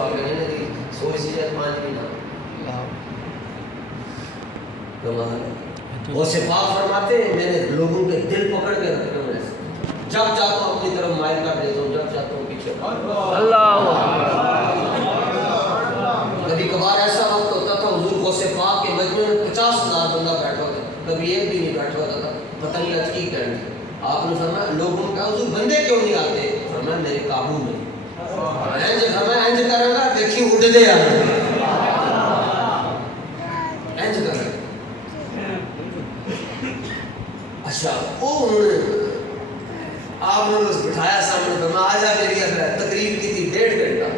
آگے نہیں دی سوئی سی جائے پانچ بھی نہ کمال ہے غوث پاک فرماتے ہیں میں نے لوگوں کے دل پکڑ کے رکھے ہوئے ہیں جب چاہتا ہوں اپنی طرف مائل کر دیتا ہوں جب چاہتا ہوں پیچھے اللہ کبھی کبھار ایسا وقت ہوتا تھا حضور غوث پاک کے مجمع میں 50,000 بندہ بیٹھا ہوتا کبھی ایک بھی نہیں بیٹھا ہوتا تھا پتہ نہیں آج کی کرنی آپ نے فرمایا لوگوں نے کہا حضور بندے کیوں نہیں آتے فرمایا میرے قابو میں انج فرمایا انج کرے گا دیکھی اڑ دے آ انج کرے اچھا وہ آپ نے اس بٹھایا سامنے فرمایا آ جا میری تقریر کی تھی 1.5 گھنٹہ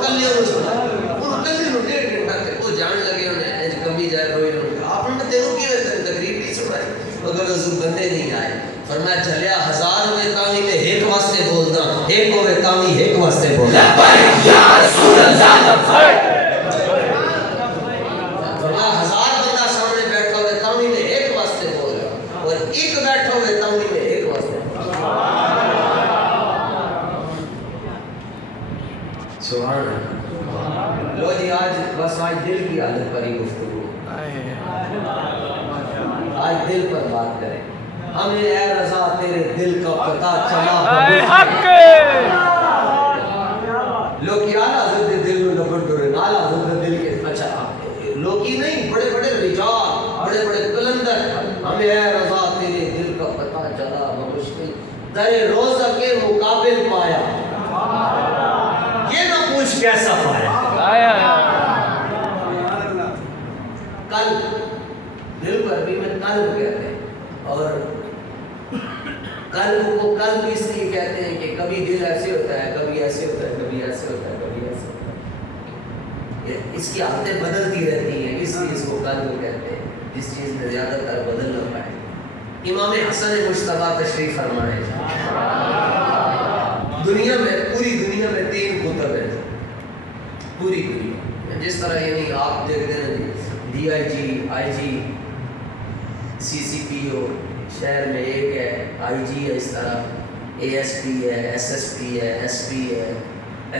کلے نے سنا وہ کلے نے 1.5 گھنٹہ تے وہ جان لگے انہیں انج کمی جائے روئے آپ نے تینوں کی تقریر نہیں سنائی مگر حضور بندے نہیں آئے فرمایا چلیا 1000 ہوئے تامی میں ایک واسطے بولدا ایک ہوئے تامی ایک واسطے بولدا لبیک یا رسول اللہ لبیک فرمایا 1000 بندہ سامنے بیٹھا ہوئے تامی میں ایک واسطے بول رہا اور ایک بیٹھا ہوئے تامی میں ایک واسطے سبحان اللہ لو جی آج بس آج دل کی حالت پر ہی گفتگو آج دل پر بات کریں ہمیں اے رضا تیرے دل کا پتہ چلا حق لوگ کیا حضرت دل میں لپٹ ڈورے نال حضرت دل کے اچھا لوگ ہی نہیں بڑے بڑے رجال بڑے بڑے قلندر ہمیں اے رضا تیرے دل کا پتہ چلا بمشکل در روزہ کے مقابل پایا یہ نہ پوچھ کیسا پایا کل دل پر بھی میں قلب کہتے ہیں اور قلب کو قلب اس لیے کہتے ہیں کہ کبھی دل ایسے ہوتا ہے کبھی ایسے ہوتا ہے کبھی ایسے ہوتا ہے کبھی ایسے ہوتا ہے اس کی عادتیں بدلتی رہتی ہیں اس لیے اس کو قلب کہتے ہیں جس چیز میں زیادہ تر بدل نہ پائے امام حسن مجتبیٰ تشریف فرمائے دنیا میں پوری دنیا میں 3 کتب ہیں پوری دنیا جس طرح یعنی آپ دیکھتے ہیں DIG IG CCPO شہر میں ایک ہے IG ہے اس طرح ASP ہے SSP ہے SP ہے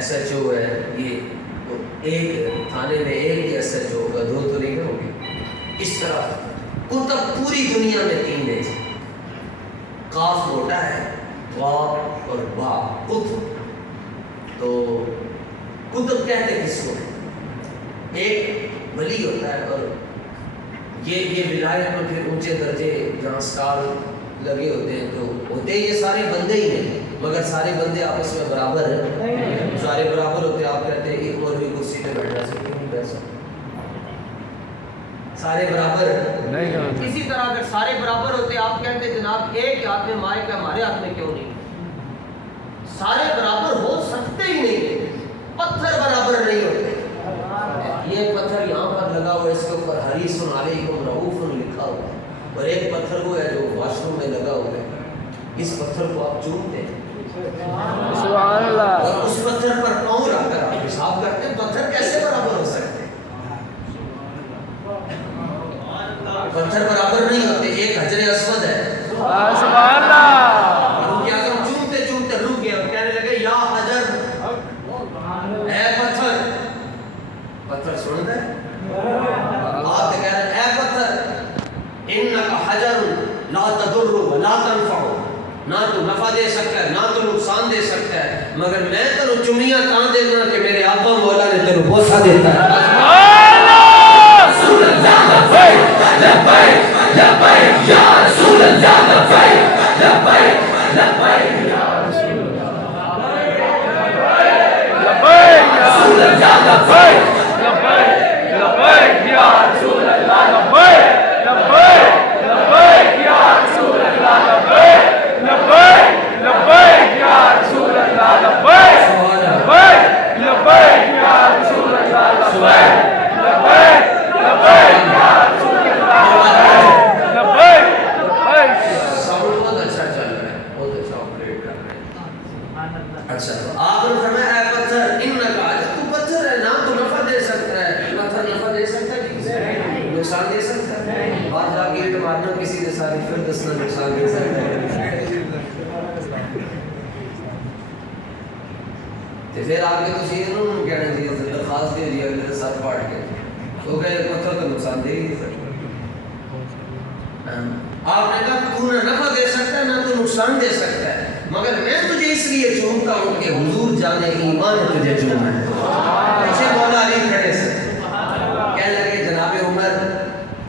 SHO ہے یہ ایک تھانے میں ایک ہی SHO ہوگا 2 تو نہیں ہوگی اس طرح کتب پوری دنیا میں 3 ہے قاف موٹا ہے واو اور با کتب تو کتب کہتے کس کو ایک ولی ہوتا ہے اور یہ ولایت میں پھر اونچے درجے جہاں سٹار لگے ہوتے ہیں تو ہوتے یہ سارے بندے ہی ہیں مگر سارے بندے آپس میں برابر ہیں سارے برابر ہوتے ہیں آپ کہتے ہیں ایک اور بھی کرسی پہ بیٹھنا سے کیوں نہیں بیٹھ سکتے سارے برابر نہیں اسی طرح اگر سارے برابر ہوتے آپ کہتے ہیں جناب ایک ہاتھ میں مائک ہے ہمارے ہاتھ میں کیوں نہیں سارے برابر ہو سکتے ہی نہیں پتھر برابر نہیں ہوتے یہ پتھر یہاں پر لگا ہوا ہے اس کے اوپر حریص علیکم رؤوف لکھا ہوا ہے اور ایک پتھر وہ ہے جو واش روم میں لگا ہوا ہے اس پتھر کو آپ چومتے ہیں سبحان اللہ اور اس پتھر پر پاؤں رکھ کر آپ پیشاب کرتے ہیں پتھر کیسے برابر ہو سکتے ہیں پتھر برابر نہیں ہوتے ایک حجر اسود ہے سبحان اللہ فاروق اعظم چومتے چومتے رک گئے اور کہنے لگے یا حجر اے پتھر پتھر سن دے آپ کہہ رہے اے پتھر انکا حجر لا تضر ولا تنفع نہ تو نفع دے سکتا ہے نہ تو نقصان دے سکتا ہے مگر میں تینوں چمیاں کہاں دینا کہ میرے آقا مولا نے تینوں بوسہ دیتا ہے رسول اللہ لبیک لبیک لبیک یا رسول اللہ لبیک لبیک لبیک یا رسول اللہ لبیک رسول اللہ لبیک لبیک یا رسول اللہ لبیک لبیک لبیک یا رسول اللہ لبیک لبیک لبیک یا رسول اللہ لبیک لبیک لبیک یا رسول اللہ لبیک لبیک لبیک یا رسول اللہ لبیک لبیک ساؤنڈ بہت اچھا چل رہا ہے بہت اچھا آپریٹ کر رہے ہیں اچھا تو آپ نے فرمایا اے پتھر انکا تو پتھر ہے نہ تو نفع دے سکتا ہے پتھر نفع دے سکتا ہے نقصان دے سکتا ہے بعد جا کے ایٹ مارنا کسی نے ساری پھر دسنا نقصان دے سکتا ہے تو پھر آگے تو چیز انہوں نے کہنا تو کہ پتھر تو نقصان دے ہی نہیں سکتا. آپ نے کہا تو نہ نفع دے سکتا ہے نہ تو نقصان دے سکتا ہے، مگر میں تجھے اس لیے چومتا ہوں کہ حضور جانے ایمان تجھے چوما ہے. پیچھے مولا علی کھڑے سے کہنے لگے جناب عمر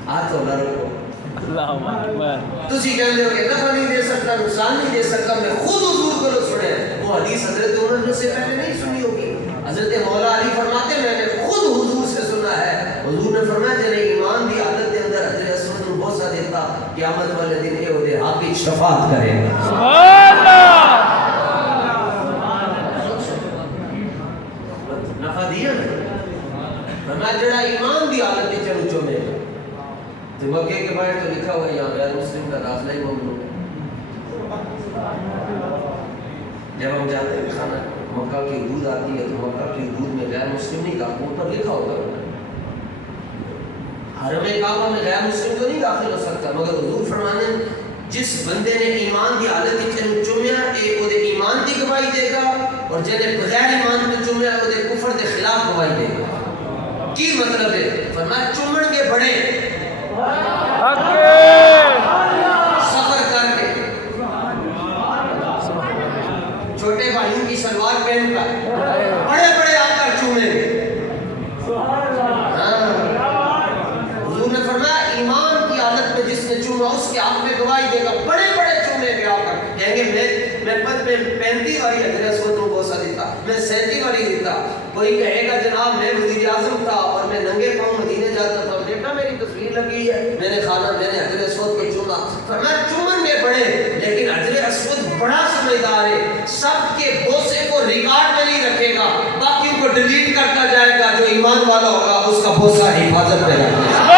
ہاتھ ہونا رکھو. اللہ اکبر. تسی کہنے ہو کہ نفع نہیں دے سکتا نقصان نہیں دے سکتا، میں خود حضور کو سنے. وہ حدیث حضرت عمر نے سے پہلے نہیں سنی ہوگی. حضرت مولا علی فرماتے میں نے خود حضور سے سنا ہے. حضور نے فرمایا جنہیں ایمان دی عادت دے اندر حضرت اسود نو بوسہ دیتا قیامت والے دن یہ دے حق کی شفاعت کرے گا. سبحان اللہ. نفع دیا نا فرمایا جڑا ایمان دی عادت دے چلو چومے گا. تو مکے کے باہر تو لکھا ہوا ہے یہاں غیر مسلم کا داخلہ ہی ممنوع ہے. جب ہم جاتے ہیں کھانا مکہ کی حدود آتی ہے تو مکہ کی حدود میں غیر مسلم نہیں کہا، اوپر لکھا ہوتا ہے حرم کعبہ میں غیر مسلم تو نہیں داخل ہو سکتا، مگر حضور فرمانے جس بندے نے ایمان دی حالت وچ چومیا اے او دے ایمان دی گواہی دے گا، اور جنے بغیر ایمان تے چومیا او دے کفر دے خلاف گواہی دے گا. کی مطلب ہے؟ فرمایا چومن کے بڑے سفر کر کے چھوٹے بھائیوں کی سلوار پہن کر بڑے بڑے آ کر چومیں گے. حضور نے فرمایا ایمان کی حالت میں جس نے چوما اس کے حق میں گواہی دے گا. بڑے بڑے چومیں گے آ کر کہیں گے میں 35 والی حضرت اسود کو بوسہ دیتا، میں 37 والی دیتا. کوئی کہے گا جناب میں وزیر اعظم تھا اور میں ننگے پاؤں مدینے جاتا تھا، دیکھا میری تصویر لگی ہے، میں نے کھانا میں نے حضرت اسود کو چوما. فرمایا چومن گے بڑے لیکن حضرت اسود بڑا سمجھدار ہے، سب کے بوسے کو ریکارڈ میں نہیں رکھے گا، باقیوں کو ڈیلیٹ کرتا جائے گا. جو ایمان والا ہوگا اس کا بوسہ حفاظت میں رکھے گا.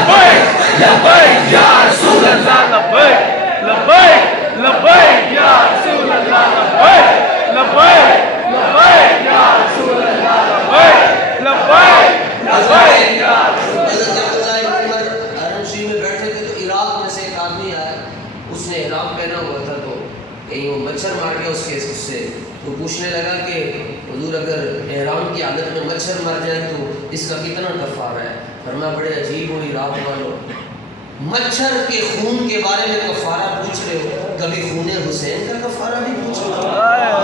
لبیک لبیک یا رسول اللہ. لبیک لبیک لبیک یا رسول اللہ. لبیک لبیک لبیک یا رسول اللہ. لبیک لبیک لبیک یا رسول اللہ. حضرت عبداللہ ابن عمر حرم شریف میں بیٹھے تھے تو عراق میں سے ایک آدمی آیا، اس نے احرام پہنا ہوا تھا تو کہیں وہ مچھر مار گیا اس سے. تو پوچھنے لگا کہ حضور اگر احرام کی حالت میں مچھر مر جائے تو اس کا کتنا کفارہ ہے؟ فرمایا بڑے عجیب ہو عراق والوں، مچھر کے خون کے بارے میں کفارہ پوچھ رہے ہو، کبھی خون حسین کا کفارہ بھی پوچھ رہے ہو؟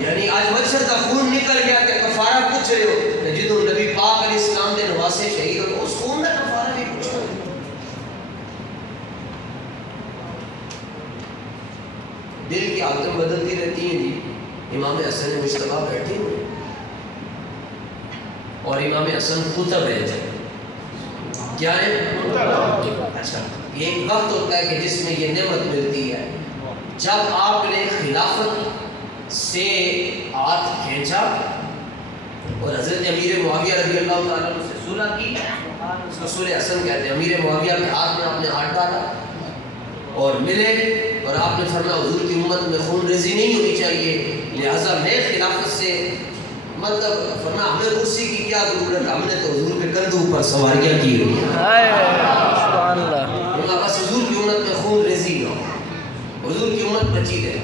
یعنی آج مچھر کا خون نکل گیا کہ کفارہ پوچھ رہے ہو، کہ جدو نبی پاک علیہ السلام دے نواسے شہید ہو اس خون کا کفارہ بھی پوچھ رہے ہو. دل کی عادتیں بدلتی رہتی ہیں جی. امام حسن مجتبیٰ بیٹھے ہوئے اور امام حسن خطب ہے جی. کیا ہے؟ اچھا یہ ایک وقت ہوتا ہے کہ جس میں یہ نعمت ملتی ہے جب آپ نے خلافت سے ہاتھ کھینچا اور حضرت امیر معاویہ رضی اللہ تعالیٰ عنہ سے صلح کی. اس کو صلح حسن کہتے ہیں. امیر معاویہ کے ہاتھ میں آپ نے ہاتھ ڈالا اور ملے اور آپ نے فرمایا حضور کی امت میں خون ریزی نہیں ہونی چاہیے، لہٰذا میں خلافت سے مطلب فرمایا ہمیں کرسی کی کیا ضرورت، ہم نے تو حضور کے کندھوں پر سواریاں کی ہوئی ہیں. سبحان اللہ. بس حضور کی امت میں خون ریزی نہ ہو، حضور کی امت بچی رہے،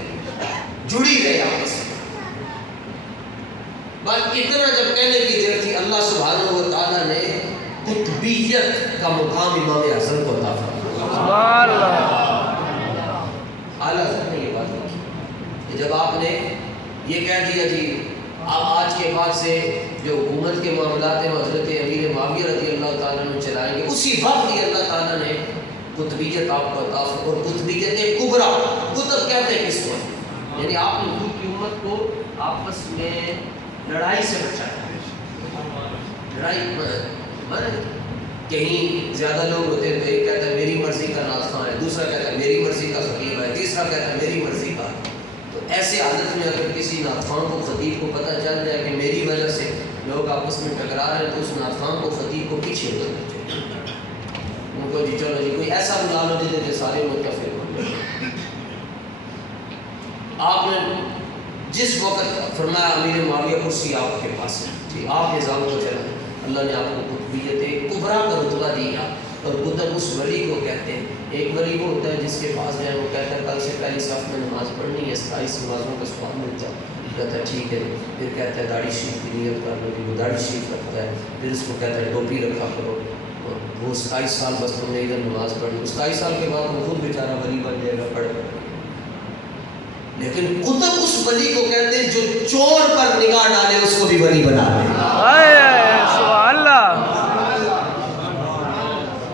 جڑی رہے آپس میں. بس اتنا جب کہنے کی دیر تھی اللہ سبحانہ و تعالیٰ نے قطبیت کا مقام امام حسن کو عطا فرمایا. سبحان اللہ. اعلیٰ حضرت نے یہ بات کی کہ جب آپ نے یہ کہہ دیا جی آپ آج کے بعد سے جو حکومت کے معاملات ہیں حضرت امیر معاویہ رضی اللہ تعالیٰ نے چلائیں گے، اسی وقت ہی اللہ تعالیٰ نے قطبیت آپ کو عطا فرمائی. اور قطبیت کبریٰ، قطب کہتے ہیں کس کو، یعنی آپ نے حضور کی امت کو آپس میں لڑائی سے بچایا. لڑائی کہیں زیادہ لوگ ہوتے ہیں تو ایک کہتا ہے میری مرضی کا ناز خواں ہے، دوسرا کہتا ہے میری مرضی کا خطیب ہے، تیسرا کہتا ہے میری مرضی کا. تو ایسے حالت میں اگر کسی ناز خواں کو خطیب کو پتہ چل جائے کہ میری وجہ سے لوگ آپس میں ٹکرا رہے ہیں تو اس ناز خواں کو خطیب کو پیچھے اترنا چاہیے. ان کو جی چلو جی کوئی ایسا بلا لو جیسے سارے متفق ہو جائیں. آپ نے جس وقت فرمایا امیر معاویہ کرسی آپ کے پاس ہے جی، آپ نظام کو چلائیں. اللہ نے آپ کو قطبیت کبریٰ کا رتبہ دیا. اور کتب اس ولی کو کہتے ہیں. ایک ولی وہ ہوتا ہے جس کے پاس جو ہے وہ کہتا ہے کل سے پہلی صف میں نماز پڑھنی ہے, 27 نمازوں کا ثواب ملتا ہے. کہتا ہے ٹھیک ہے. پھر کہتا ہے داڑھی شریف کی نیت کر لو, وہ داڑھی شریف رکھتا ہے. پھر اس کو کہتا ہے ٹوپی رکھا کرو. وہ 27 سال بس تم نے ادھر نماز پڑھی. 27 سال کے بعد وہ خود بیچارہ ولی بن جائے گا پڑھ. لیکن کتب اس ولی کو کہتے ہیں جو چور پر نگاہ ڈالے اس کو بھی ولی بنا دے. سبحان اللہ.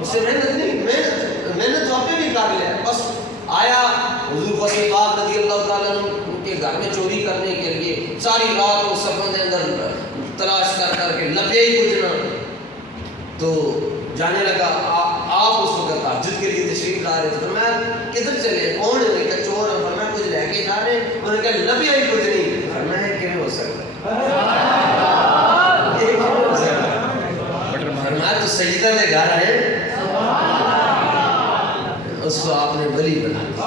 اسے محنت نہیں, محنت تو آپ نے بھی کر لیا. بس آیا حضور غوث پاک رضی اللہ تعالیٰ عنہ ان کے گھر میں چوری کرنے کے لیے ساری رات وہ صفوں کے اندر تلاش کر کر کے لبے ہی کچھ نہ, تو جانے لگا. آپ اس کو تہجد کے لیے تشریف لا رہے تھے. تو میں کدھر چلے, کون ہے؟ کہ چور ہے. فرمایا کچھ لے کے جا رہے ہیں. انہوں نے کہا لبے ہی کچھ نہیں. فرمایا کہ ہو سکتا فرمایا تو سجدہ میں گھر ہے, اس کو آپ نے ولی بنا دیا.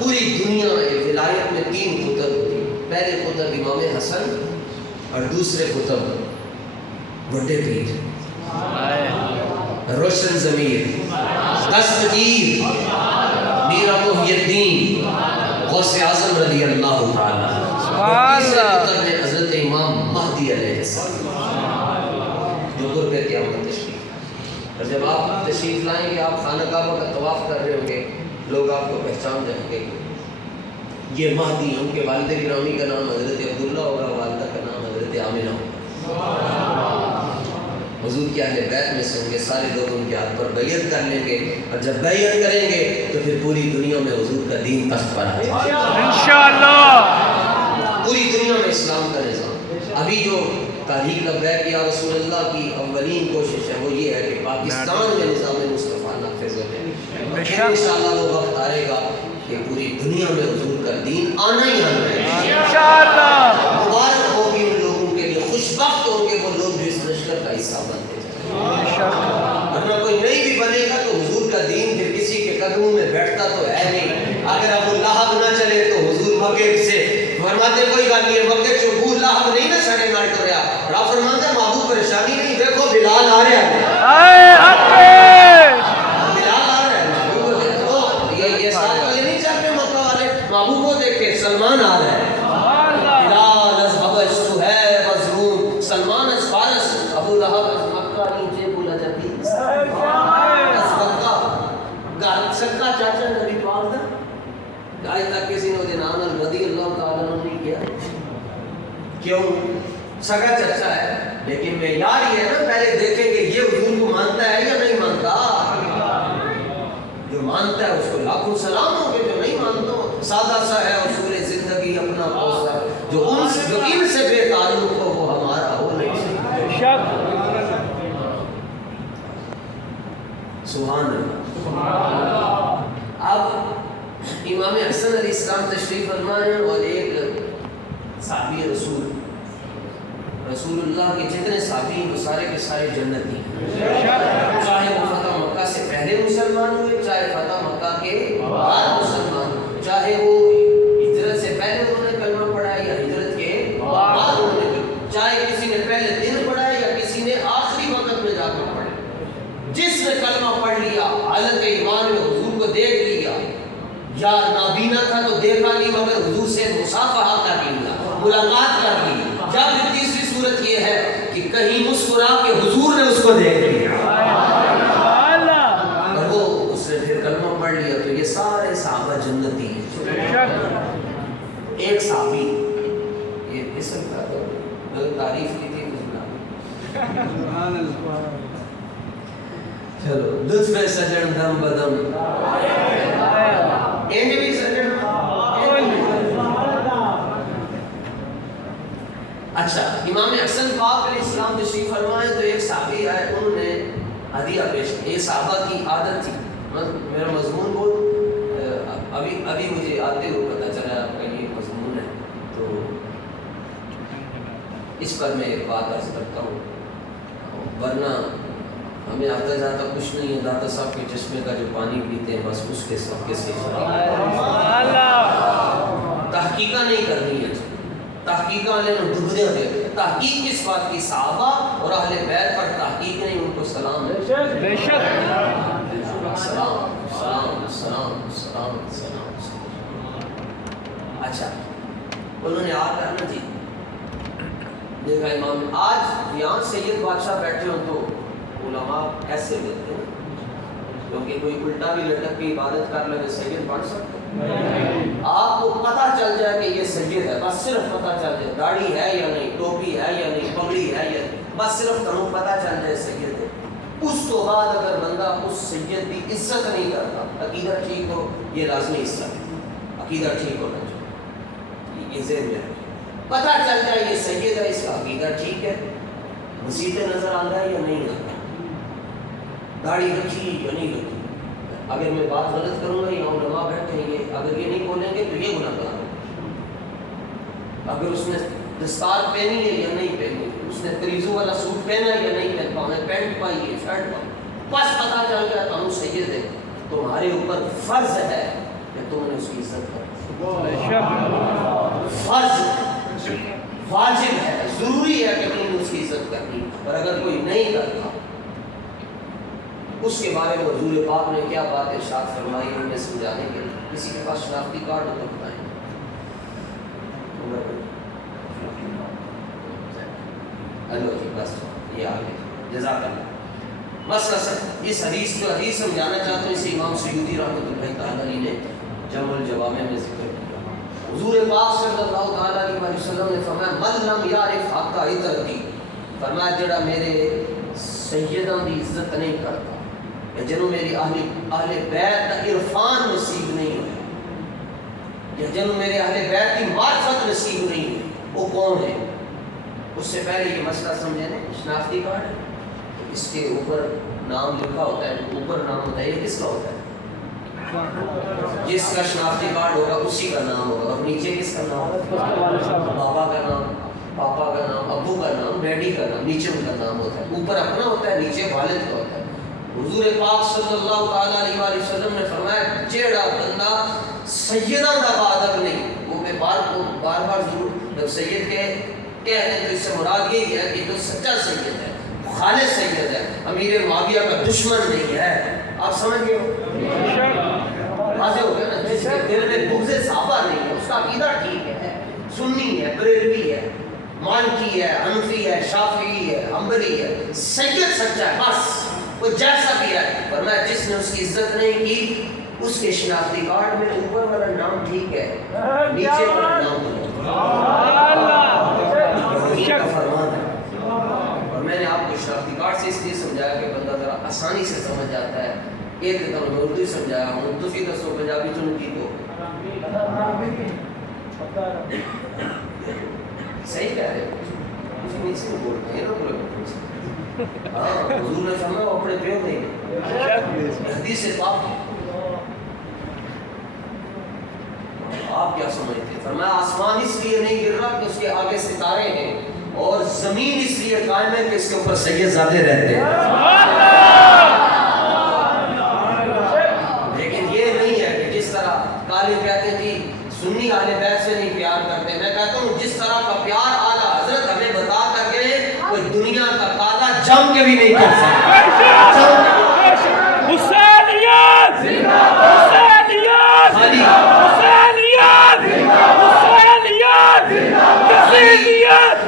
پوری دنیا میں ولایت میں 3 کتب ہوتی. پہلے کتب امام حسن اور دوسرے کتب بڑے پیر, روشن ضمیر, دستگیر, میرا محی الدین غوث اعظم رضی اللہ تعالیٰ. تیسرے کتب میں حضرت امام مہدی علیہ السلام جو قرب قیامت تشریف. اور جب آپ تشریف لائیں گے, آپ خانہ کعبہ کا طواف کر رہے ہوں گے, لوگ آپ کو پہچان جائیں گے یہ مہدی. ان کے والد گرامی کا نام حضرت عبداللہ ہوگا, والدہ کا نام حضرت آمنہ ہوگا. حضور کے اہل بیت میں سے ہوں گے. سارے لوگ ان کے ہاتھ پر بیعت کر لیں گے, اور جب بیعت کریں گے تو پھر پوری دنیا میں حضور کا دین تخت پر آ جائے گا انشاءاللہ. پوری دنیا میں اسلام کا نظام. ابھی جو تحریک لبیک یا رسول اللہ کی اولین کوشش ہے وہ یہ ہے کہ پاکستان میں نظام مصطفیٰ نافذ ہو جائے. انشاءاللہ وہ وقت آئے گا کہ پوری دنیا میں حضور کا دین آنا ہی آنا ہے انشاءاللہ. مبارک ہوگی ان لوگوں کے لیے, خوشبخت ہوں گے وہ لوگ جو اس لشکر کا حصہ بنتے جائیں. ورنہ کوئی نہیں بھی بنے گا تو حضور کا دین پھر کسی کے قدموں میں بیٹھتا تو ہے نہیں. اگر ابو لہب نہ چلے تو حضور مکے سے فرماتے کوئی بات نہیں ہے, مکے سے ابو لہب نہیں نہ سڑے مار کر رہا. آپ فرماتے محبوب پریشانی نہیں, دیکھو بلال آ رہا ہے. بلال آ رہا ہے. محبوب دیکھو, یہ ساتھ والے نہیں چاہتے مکہ والے. محبوب کو دیکھ کے سلمان آ رہا ہے. بلال از حبش, سہیب از روم, سلمان از فارس, ابو لہب از مکہ نیچے بولا جاتی از مکہ. سکا چاچا نبی پاک دا آج تک کسی نے وہ نام رضی اللہ تعالیٰ عنہ نہیں کیا. کیوں؟ سگا چچا ہے, لیکن معیار یہ ہے نا پہلے دیکھیں کہ یہ حضور کو مانتا ہے یا نہیں مانتا. جو مانتا ہے اس کو لاکھوں سلام ہوں گے, جو نہیں مانتا سادہ سا ہے اصول زندگی اپنا پوسا, جو ان سے بے تعلق ہو وہ ہمارا ہو نہیں سکتا. سبحان اللہ. اب امام حسن علیہ السلام تشریف فرما ہیں اور ایک صحابی رسول اللہ کے جتنے صحابی وہ سارے کے سارے جنتی ہیں, چاہے وہ فتح مکہ سے پہلے مسلمان ہوئے, چاہے فتح مکہ کے بعد مسلمان ہوئے, چاہے وہ ہجرت سے پہلے انہوں نے کلمہ پڑھا یا ہجرت کے بعد انہوں نے, چاہے کسی نے پہلے دن پڑھا یا کسی نے آخری وقت میں جا کر پڑھا. جس نے کلمہ پڑھ لیا حالت ایمان میں حضور کو دیکھ لیا, یا نابینا تھا تو دیکھا نہیں مگر حضور سے مصافحہ کر لیا, ملاقات کر لی. یا پھر تیسری صورت یہ ہے کہ کہیں مسکرا کے حضور نے اس کو دیکھ لیا اور وہ اس نے پھر کلمہ پڑھ لیا, تو یہ سارے صحابہ جنتی ہیں. ایک صحابی یہ اسم کا تو تعریف کی تھی چلو لطف سجن دم بدم بھی سجن. اچھا, امام حسن پاک علیہ السلام تشریف فرمائے تو ایک صحابی آئے, انہوں نے ہدیہ پیش کی. یہ صحابہ کی عادت تھی. میرا مضمون بہت ابھی مجھے آتے ہوئے پتہ چلا آپ کا یہ مضمون ہے, تو اس پر میں ایک بات عرض کرتا ہوں, ورنہ ہمیں آتا جاتا کچھ نہیں ہے. داتا صاحب کے چشمے کا جو پانی پیتے ہیں بس اس کے سب کے سے تحقیقہ نہیں کرنی ہے. تحقیق والے نے ڈبدے ہوتے. تحقیق کس بات کی؟ صحابہ اور اہل بیت پر تحقیق نہیں, ان کو سلام ہے. بے شک سلام سلام سلام سلام سلام. اچھا انہوں نے آ کر نا جی دیکھا امام نے آج یہاں سید بادشاہ بیٹھے ہوں تو علماء ایسے ملتے ہیں کیونکہ کوئی الٹا بھی لٹک کے عبادت کر لے سید بن سکتے ہیں. آپ کو پتہ چل جائے کہ یہ سید ہے بس صرف پتہ چل جائے داڑھی ہے یا نہیں ٹوپی ہے یا نہیں پگڑی ہے یا نہیں بس صرف تمہیں پتہ چل جائے سید ہے. اس تو بعد اگر بندہ اس سید کی عزت نہیں کرتا عقیدہ ٹھیک ہو یہ لازمی حصہ ہے عقیدہ ٹھیک ہونا چاہیے. یہ ذہن میں پتہ چل جائے یہ سید ہے اس کا عقیدہ ٹھیک ہے مسیحیں نظر آتا ہے یا نہیں آتا داڑھی رکھی یا نہیں رکھی. اگر میں بات غلط کروں گا یا علماء بیٹھے ہیں یہ اگر یہ نہیں بولیں گے تو یہ گناہ گار ہے. اگر اس نے دستار پہنی ہے یا نہیں پہنی اس نے تریزو والا سوٹ پہنا ہے یا نہیں پہنا انہیں پینٹ پائی ہے شرٹ پائی بس پتہ چل گیا تم سید ہے تمہارے اوپر فرض ہے کہ تم نے اس کی عزت کرو. فرض واجب ہے ضروری ہے کہ تم نے اس کی عزت کرنی. اور اگر کوئی نہیں کرتا اس کے بارے میں حضور پاک نے کیا بات ارشاد فرمائی انہیں سمجھانے کے لیے. کسی کے پاس شناختی کارڈ ہو تو بتائیں. ہلو جی بس یہ آگے جزاک اللہ. مسئلہ سر اس حدیث کو حدیث سمجھانا چاہتا ہوں اسے امام سیوطی رحمۃ اللہ تعالی علیہ نے جمع الجوامع میں ذکر کیا. حضور پاک صلی اللہ تعالی علیہ وسلم نے فرمایا من لم یعرف حق عترتی فرمایا جڑا میرے سیداں دی عزت نہیں کرتا یا جنہوں میری اہل بیت کا عرفان نصیب نہیں ہوئے یا جنہوں میرے اہل بیت کی معرفت نصیب نہیں ہوئی وہ کون ہے. اس سے پہلے یہ مسئلہ سمجھیں نا شناختی کارڈ اس کے اوپر نام لکھا ہوتا ہے اوپر نام ہوتا ہے یہ کس کا ہوتا ہے جس کا شناختی کارڈ ہوگا اسی کا نام ہوگا اور نیچے کس کا نام ہوگا بابا کا نام پاپا کا نام ابو کا نام ڈیڈی کا نام نیچے ان کا نام ہوتا ہے. اوپر اپنا ہوتا ہے نیچے والد کا ہوتا ہے. حضور پاک صلی اللہ تعالی علیہ وآلہ وسلم نے فرمایا جیڑا بندہ سیدہ کا ادب نہیں وہ میں بار بار ضرور جب سید کے کہتے ہیں تو اس سے مراد یہی ہے کہ جو سچا سید ہے خالص سید ہے امیر معاویہ کا دشمن نہیں ہے. آپ سمجھ گئے ہو واضح ہو گیا نا جس کے دل میں بغض صحابہ نہیں ہے اس کا عقیدہ ٹھیک ہے سنی ہے بریلوی ہے مالکی ہے حنفی ہے شافعی ہے حنبلی ہے سید سچا ہے بس وہ جیسا بھی ہے. فرمایا جس نے اس کی عزت نہیں کی اس کے شناختی کارڈ میں اوپر والا نام ٹھیک ہے نیچے والا نام کا فرمان ہے. اور میں نے آپ کو شناختی کارڈ سے اس لیے سمجھایا کہ بندہ ذرا آسانی سے سمجھ جاتا ہے. ایک دم میں اردو سمجھایا ہوں تسی دسو پنجابی چن کی تو صحیح کہہ رہے ہو کسی نہیں سے بولتے ہیں نا ہاں حضور نے فرمایا وہ اپنے پیو نہیں حدیث سے پاک ہے. آپ کیا سمجھتے ہیں فرمایا آسمان اس لیے نہیں گر رہا کہ اس کے آگے ستارے ہیں اور زمین اس لیے قائم ہے کہ اس کے اوپر سید زادے رہتے ہیں. لیکن یہ نہیں ہے کہ جس طرح کالے کہتے تھی سنی اہل بیت سے نہیں پیار کرتے. میں کہتا ہوں جس طرح کا پیار اعلیٰ حضرت ہمیں بتا کر گئے کوئی دنیا کا کالا جم کے بھی نہیں کر سکتا. حسینیت حسینیت حسینیت حسینیت یزیدیت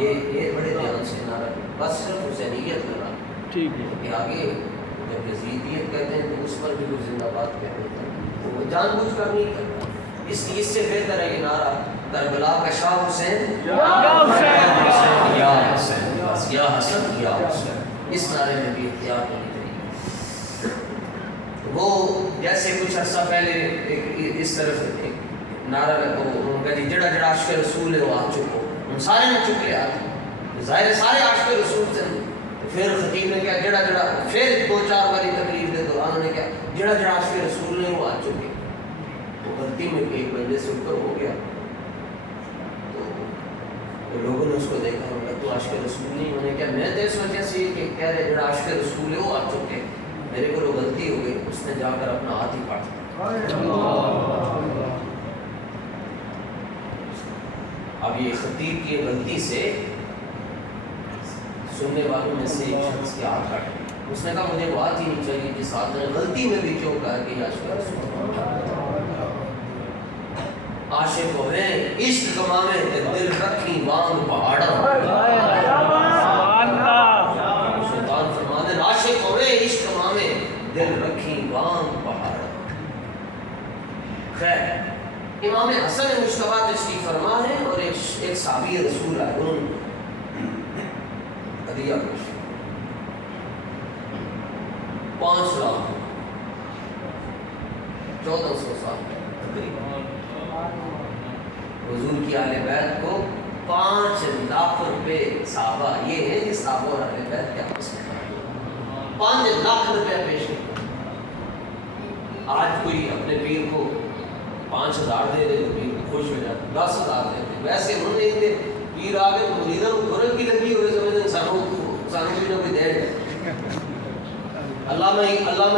یہ بڑے دھیان سے نہ رکھیں بس صرف حسینیت کرنا ٹھیک ہے کہ آگے جب یزیدیت کہتے ہیں تو اس پر بھی کوئی زندہ بات کہتے ہیں وہ جان بوجھ کر نہیں کرتا. اس سے بہتر ہے یہ نعرہ کربلا کا شاہ حسین یا حسین یا حسین یا حسن یا حسین. اس نعرے میں بھی احتیاط ہونی چاہیے. وہ جیسے کچھ عرصہ پہلے اس طرف نعرہ ان کا جی جڑا جڑا عاشق رسول ہے وہ آ چکو ان سارے نے چک لیا ظاہر سارے عاشق رسول سے. پھر خطیب نے کیا جڑا جڑا پھر 2-4 باری تقریر دے دوران انہوں نے کیا جڑا جڑا عاشق رسول نے وہ آ چکے. وہ غلطی میں ایک بندے سے اوپر ہو گیا تو لوگوں نے اس کو دیکھا انہوں نے کہا تو عاشق رسول نہیں. انہوں نے کیا میں تو اس وجہ سے کہ کہہ رہے جڑا عاشق رسول ہے وہ آ چکے میرے کو غلطی ہو گئی. اس نے جا کر اپنا ہاتھ ہی کاٹ دیا. اب یہ خطیب کی غلطی سے سننے والوں میں سے ایک شخص کی آنکھ کٹ گئی۔ اس نے کہا مجھے بات ہی نہیں چاہیے جس آدمی نے غلطی میں بھی کیوں کہا کہ عاشق رسول عاشق ہوئے عشق کمامے تے دل رکھی وانگ پہاڑا۔ شیطان فرمانے عاشق ہوئے عشق کمامے دل رکھی وانگ پہاڑا۔ خیر امام حسن مجتبیٰ تشریف فرما ہے اور ایک صحابی رسول آئے، انہوں نے ہدیہ پیش 5 لاکھ 1400 سال تقریباً حضور کی اہل بیت کو 5 لاکھ روپے صحابہ، یہ ہے کہ صحابہ اور اہل بیت کے آپس میں 5 لاکھ روپے پیش کیا۔ آج کوئی اپنے پیر کو 5000 دے دے تو پیر خوش ہو جاتا، 10,000 دے دے، ویسے انہوں نے دے پیر آگے تو مریدوں کو دھرم کی لگی ہوئے سمجھتے سانوں کوئی نہ کوئی دے دے۔ علامہ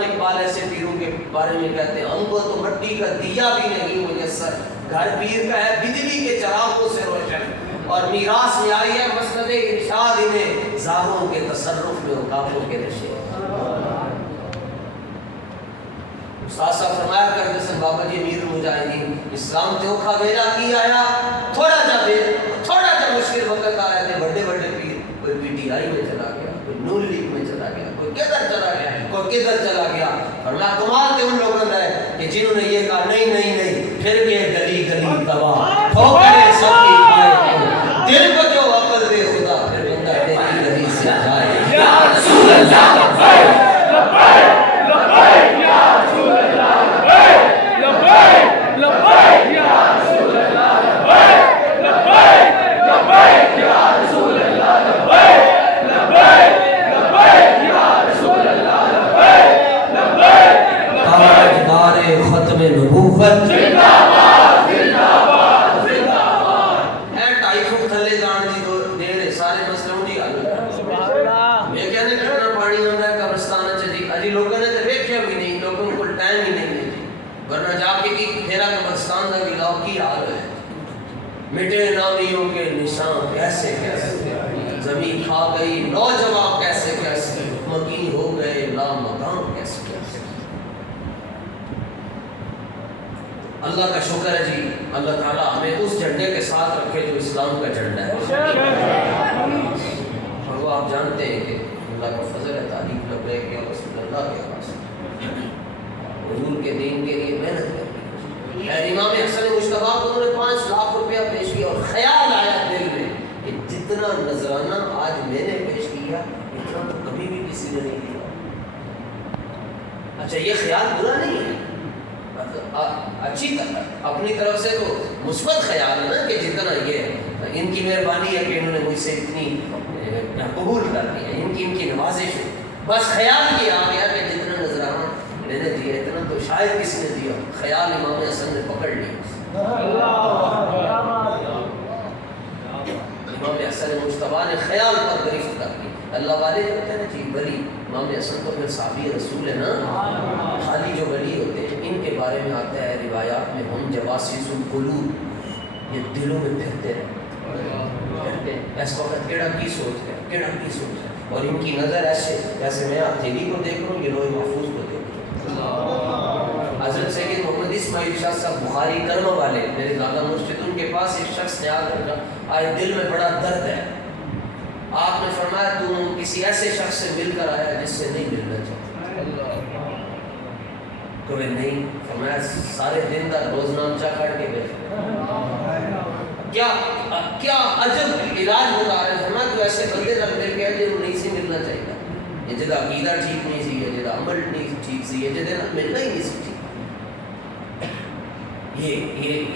اقبال ایسے پیروں کے بارے میں کہتے ہیں ہم کو تو مٹی کا دیا بھی نہیں میسر، گھر پیر کا ہے بجلی کے چراغوں سے روشن، اور میراث میں آئی ہے مسند ارشاد انہیں زاہوں کے تصرف میں اوقافوں کے نشے۔ استاد صاحب فرمایا کرتے سن بابا جی امیر المجاہدین اسلام چوکھا بیلا کی آیا، تھوڑا جا مشکل وقت آیا تھے، بڑے پیر کوئی پی ٹی آئی میں چلا گیا، کوئی نون لیگ میں چلا گیا، کوئی کدھر چلا گیا، کوئی کدھر چلا گیا۔ فرمایا کمال تھے ان لوگوں نے کہ جنہوں نے یہ کہا نہیں پھر بھی گلی تباہ ٹھوکریں سب کی کھائے، دل کو جو عقل دے خدا پھر بندہ تیری گلی سے جائے۔ یا رسول اللہ ختم نبوت ٹائی فٹ تھلے جان دی دیر سارے مسئلے دی حل میں کہنے کتنا پانی ہوتا ہے قبرستان جی اجی لوگوں نے تو ویکھیا بھی نہیں، لوگوں کو ٹائم ہی نہیں ہے جی، ورنہ جا کے کی پھیرا قبرستان کا گلاؤ کی حال ہے، مٹے نامیوں کے نشان کیسے زمین کھا گئی، نوجوان کیسے مکی ہو گئے لامکان کیسے۔ اللہ کا شکر ہے جی، اللہ تعالیٰ ہمیں اس جھنڈے کے ساتھ رکھے جو اسلام کا جھنڈا ہے، اور وہ آپ جانتے ہیں کہ اللہ کا فضل ہے، تعریف لبیک یا رسول اللہ کے پاس حضور کے دین کے لیے محنت کرنی ہے۔ امام حسن مجتبیٰ کو انہوں نے 5 لاکھ روپیہ پیش کیا اور خیال آیا دل میں کہ جتنا نذرانہ آج میں نے پیش کیا اتنا تو کبھی بھی کسی نے نہیں دیا۔ اچھا یہ خیال برا نہیں ہے، اچھی اپنی طرف سے تو مثبت خیال ہے نا کہ جتنا یہ ان کی مہربانی ہے کہ انہوں نے مجھ سے اتنی قبول کر لی ہے، ان کی نوازش ہے، بس خیال یہ آ گیا کہ جتنا نذرانہ میں نے دیا اتنا تو شاید کس نے دیا، خیال امام حسن نے پکڑ لیا۔ امام حسن مجتبیٰ نے خیال پر گرفت کر لی۔ اللہ والے کہتے ہیں جی ولی امام حسن تو پھر صحابی رسول ہے نا، خالی جو ولی ہوتے ہیں ان کے بارے میں آتا ہے روایات میں ہم جواسیس القلوب، یہ دلوں میں پھرتے ہیں اس وقت کیڑا کی سوچ ہے، اور ان کی نظر ایسے جیسے میں ہتھیلی کو دیکھ رہا ہوں، یہ لوح محفوظ کو دیکھ رہا ہوں۔ حضرت سید محمد اسماعیل شاہ صاحب بخاری کرم والے میرے دادا مرشد، ان کے پاس ایک شخص نے آ کر کہا آج دل میں بڑا درد ہے، آپ نے فرمایا تم کسی ایسے شخص سے مل کر آیا جس سے نہیں ملنا چاہتا؟ کوئی نہیں، فرمایا سارے دن کا روز نامچہ کاٹ کے بیٹھ کیا عجب علاج بتا رہے ہیں۔ فرمایا تو ایسے بندے نہ مل کے جنہوں نہیں سی ملنا چاہیے، یہ جدا عقیدہ ٹھیک نہیں سی، یہ جدا عمل نہیں ٹھیک سی، یہ جدا ملنا ہی نہیں سی۔ یہ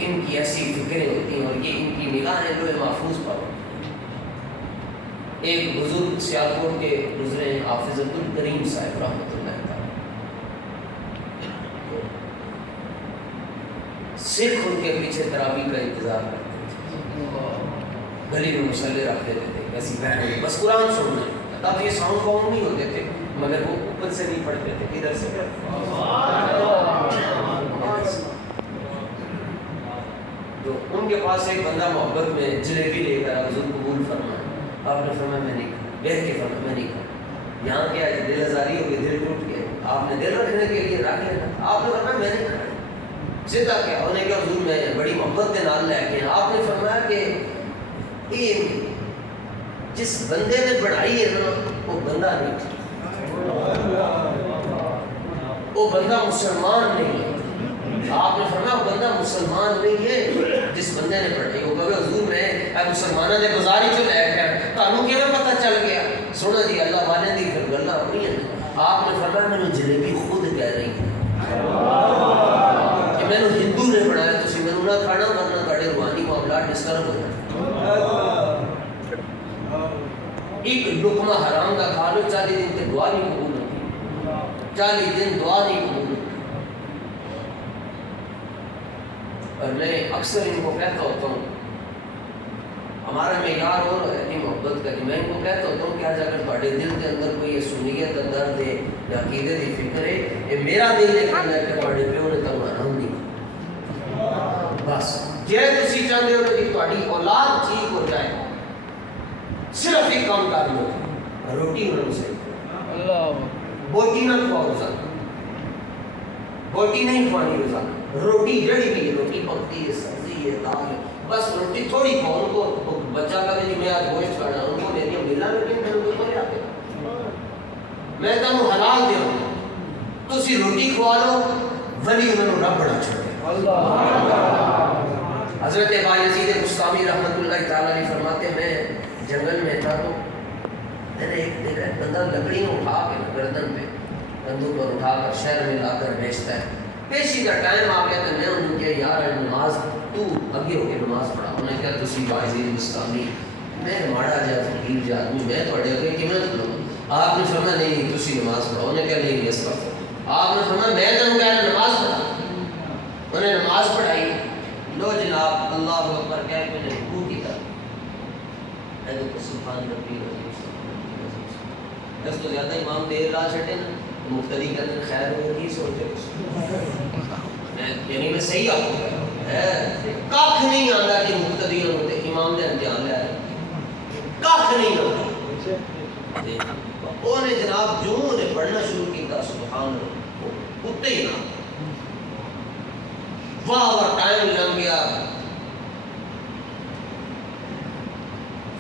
ان کی ایسی فکریں ہوتی ہیں اور یہ ان کی نگاہیں لوح محفوظ پر۔ ایک بزرگ سیالکوٹ کے گزرے ہیں حافظ عبد الکریم صاحب رحمۃ اللہ تعالی، صرف ان کے پیچھے تراویح کا انتظار کرتے تھے، گلی میں مصلے رکھ دیتے تھے ایسی بہن بس قرآن سننا ہے، تب یہ ساؤنڈ فارم نہیں ہوتے تھے مگر وہ اوپر سے نہیں پڑھتے تھے، ادھر سے تو ان کے پاس ایک بندہ محبت میں جلیبی لے کر حضور قبول فرمایا، آپ نے فرمایا میں نہیں دیکھ کے فرمایا میں نہیں کھڑا. یہاں کیا ہے دل آزاری ہو گئی, دل ٹوٹ گیا, آپ نے دل رکھنے کے لیے رکھ لینا, آپ نے فرمایا میں نہیں کھڑا. سیدھا کیا انہیں کیا حضور میں بڑی محبت کے نال لے کے آپ نے فرمایا کہ یہ جس بندے نے بڑھائی ہے نا وہ بندہ نہیں تھی, وہ بندہ مسلمان نہیں ہے. آپ نے فرمایا وہ بندہ مسلمان نہیں ہے جس بندے نے پڑھائی. وہ کہے حضور میں مسلمانوں نے گزاری چ لے گیا تانوں کیویں پتہ چل گیا؟ سنو جی اللہ والے دی پھر گلاں ہوئی ہیں. آپ نے فرمایا مینوں جلیبی خود کہہ رہی ہے کہ مینوں ہندو نے بنایا, تسی مینوں نہ کھانا ورنہ تہاڈے روحانی معاملات ڈسٹرب ہو جائیں. ایک لقمہ حرام کا کھا لو 40 دن تے دعا نہیں قبول ہوتی, 40 دن دعا نہیں قبول ہوتی. اور میں اکثر ان کو کہتا ہوتا ہوں, ہمارا معیار اور ہے نہیں محبت کا, میں ان کو کہتا ہوتا ہوں کہ آج اگر تہاڈے دل کے اندر کوئی یہ سنیت کا درد ہے یا عقیدے کی فکر ہے, یہ میرا دل ہے کہ تہاڈے پیو نے تمہیں حرام نہیں. بس جے تسی چاہتے ہو کہ تہاڈی اولاد ٹھیک ہو جائے صرف ایک کام کر لو, روٹی انہوں سے بوٹی نہ کھواؤ روزانہ, بوٹی نہیں کھوانی روزانہ, روٹی جڑی بھی روٹی پکتی ہے, سبزی ہے, دال ہے, بس روٹی تھوڑی کھاؤ. ان کو بچہ کا بھی میں آج گوشت کھانا, ان کو میری ملا لیکن میں ان کو کوئی آتے میں تمہیں حلال دے ہوں, تسی روٹی کھوا لو, ولی انہوں رب بڑا چھوڑے. حضرت ابا یزید بستامی رحمۃ اللہ تعالیٰ علیہ فرماتے ہیں میں جنگل میں تھا تو میں نے ایک دیکھا ہے بندہ لکڑیوں اٹھا کے گردن پہ بندوق پر اٹھا کر شہر میں لا کر بیچتا ہے. پیشی کا ٹائم آ گیا تو میں انہوں نے کہا یار نماز تو اگے ہو کے نماز پڑھا. انہوں نے کہا تسی ابا یزید بستامی میں ماڑا جا فقیر جا آدمی میں تھوڑے اگے کیویں کھلوں. آپ نے فرمایا نہیں تسی نماز پڑھو. انہوں نے کہا نہیں اس وقت آپ نے فرمایا میں تمہیں کہہ رہا نماز پڑھا. انہوں نے نماز پڑھائی, لو جناب اللہ اکبر کہہ کے نے رکوع کیا. اے تو سبحان ربی العظیم, اس تو زیادہ امام دیر لا چھٹے نا مقتدی کرنے خیر ہو کی سوچے یعنی میں صحیح آپ کو کھ نہیں آتا کہ مقتدی ہوتے امام نے انجام لیا ہے, کھ نہیں آتا. وہ نے جناب جو نے پڑھنا شروع کیا سبحان اللہ اتے ہی نہ واہ ٹائم لگ گیا.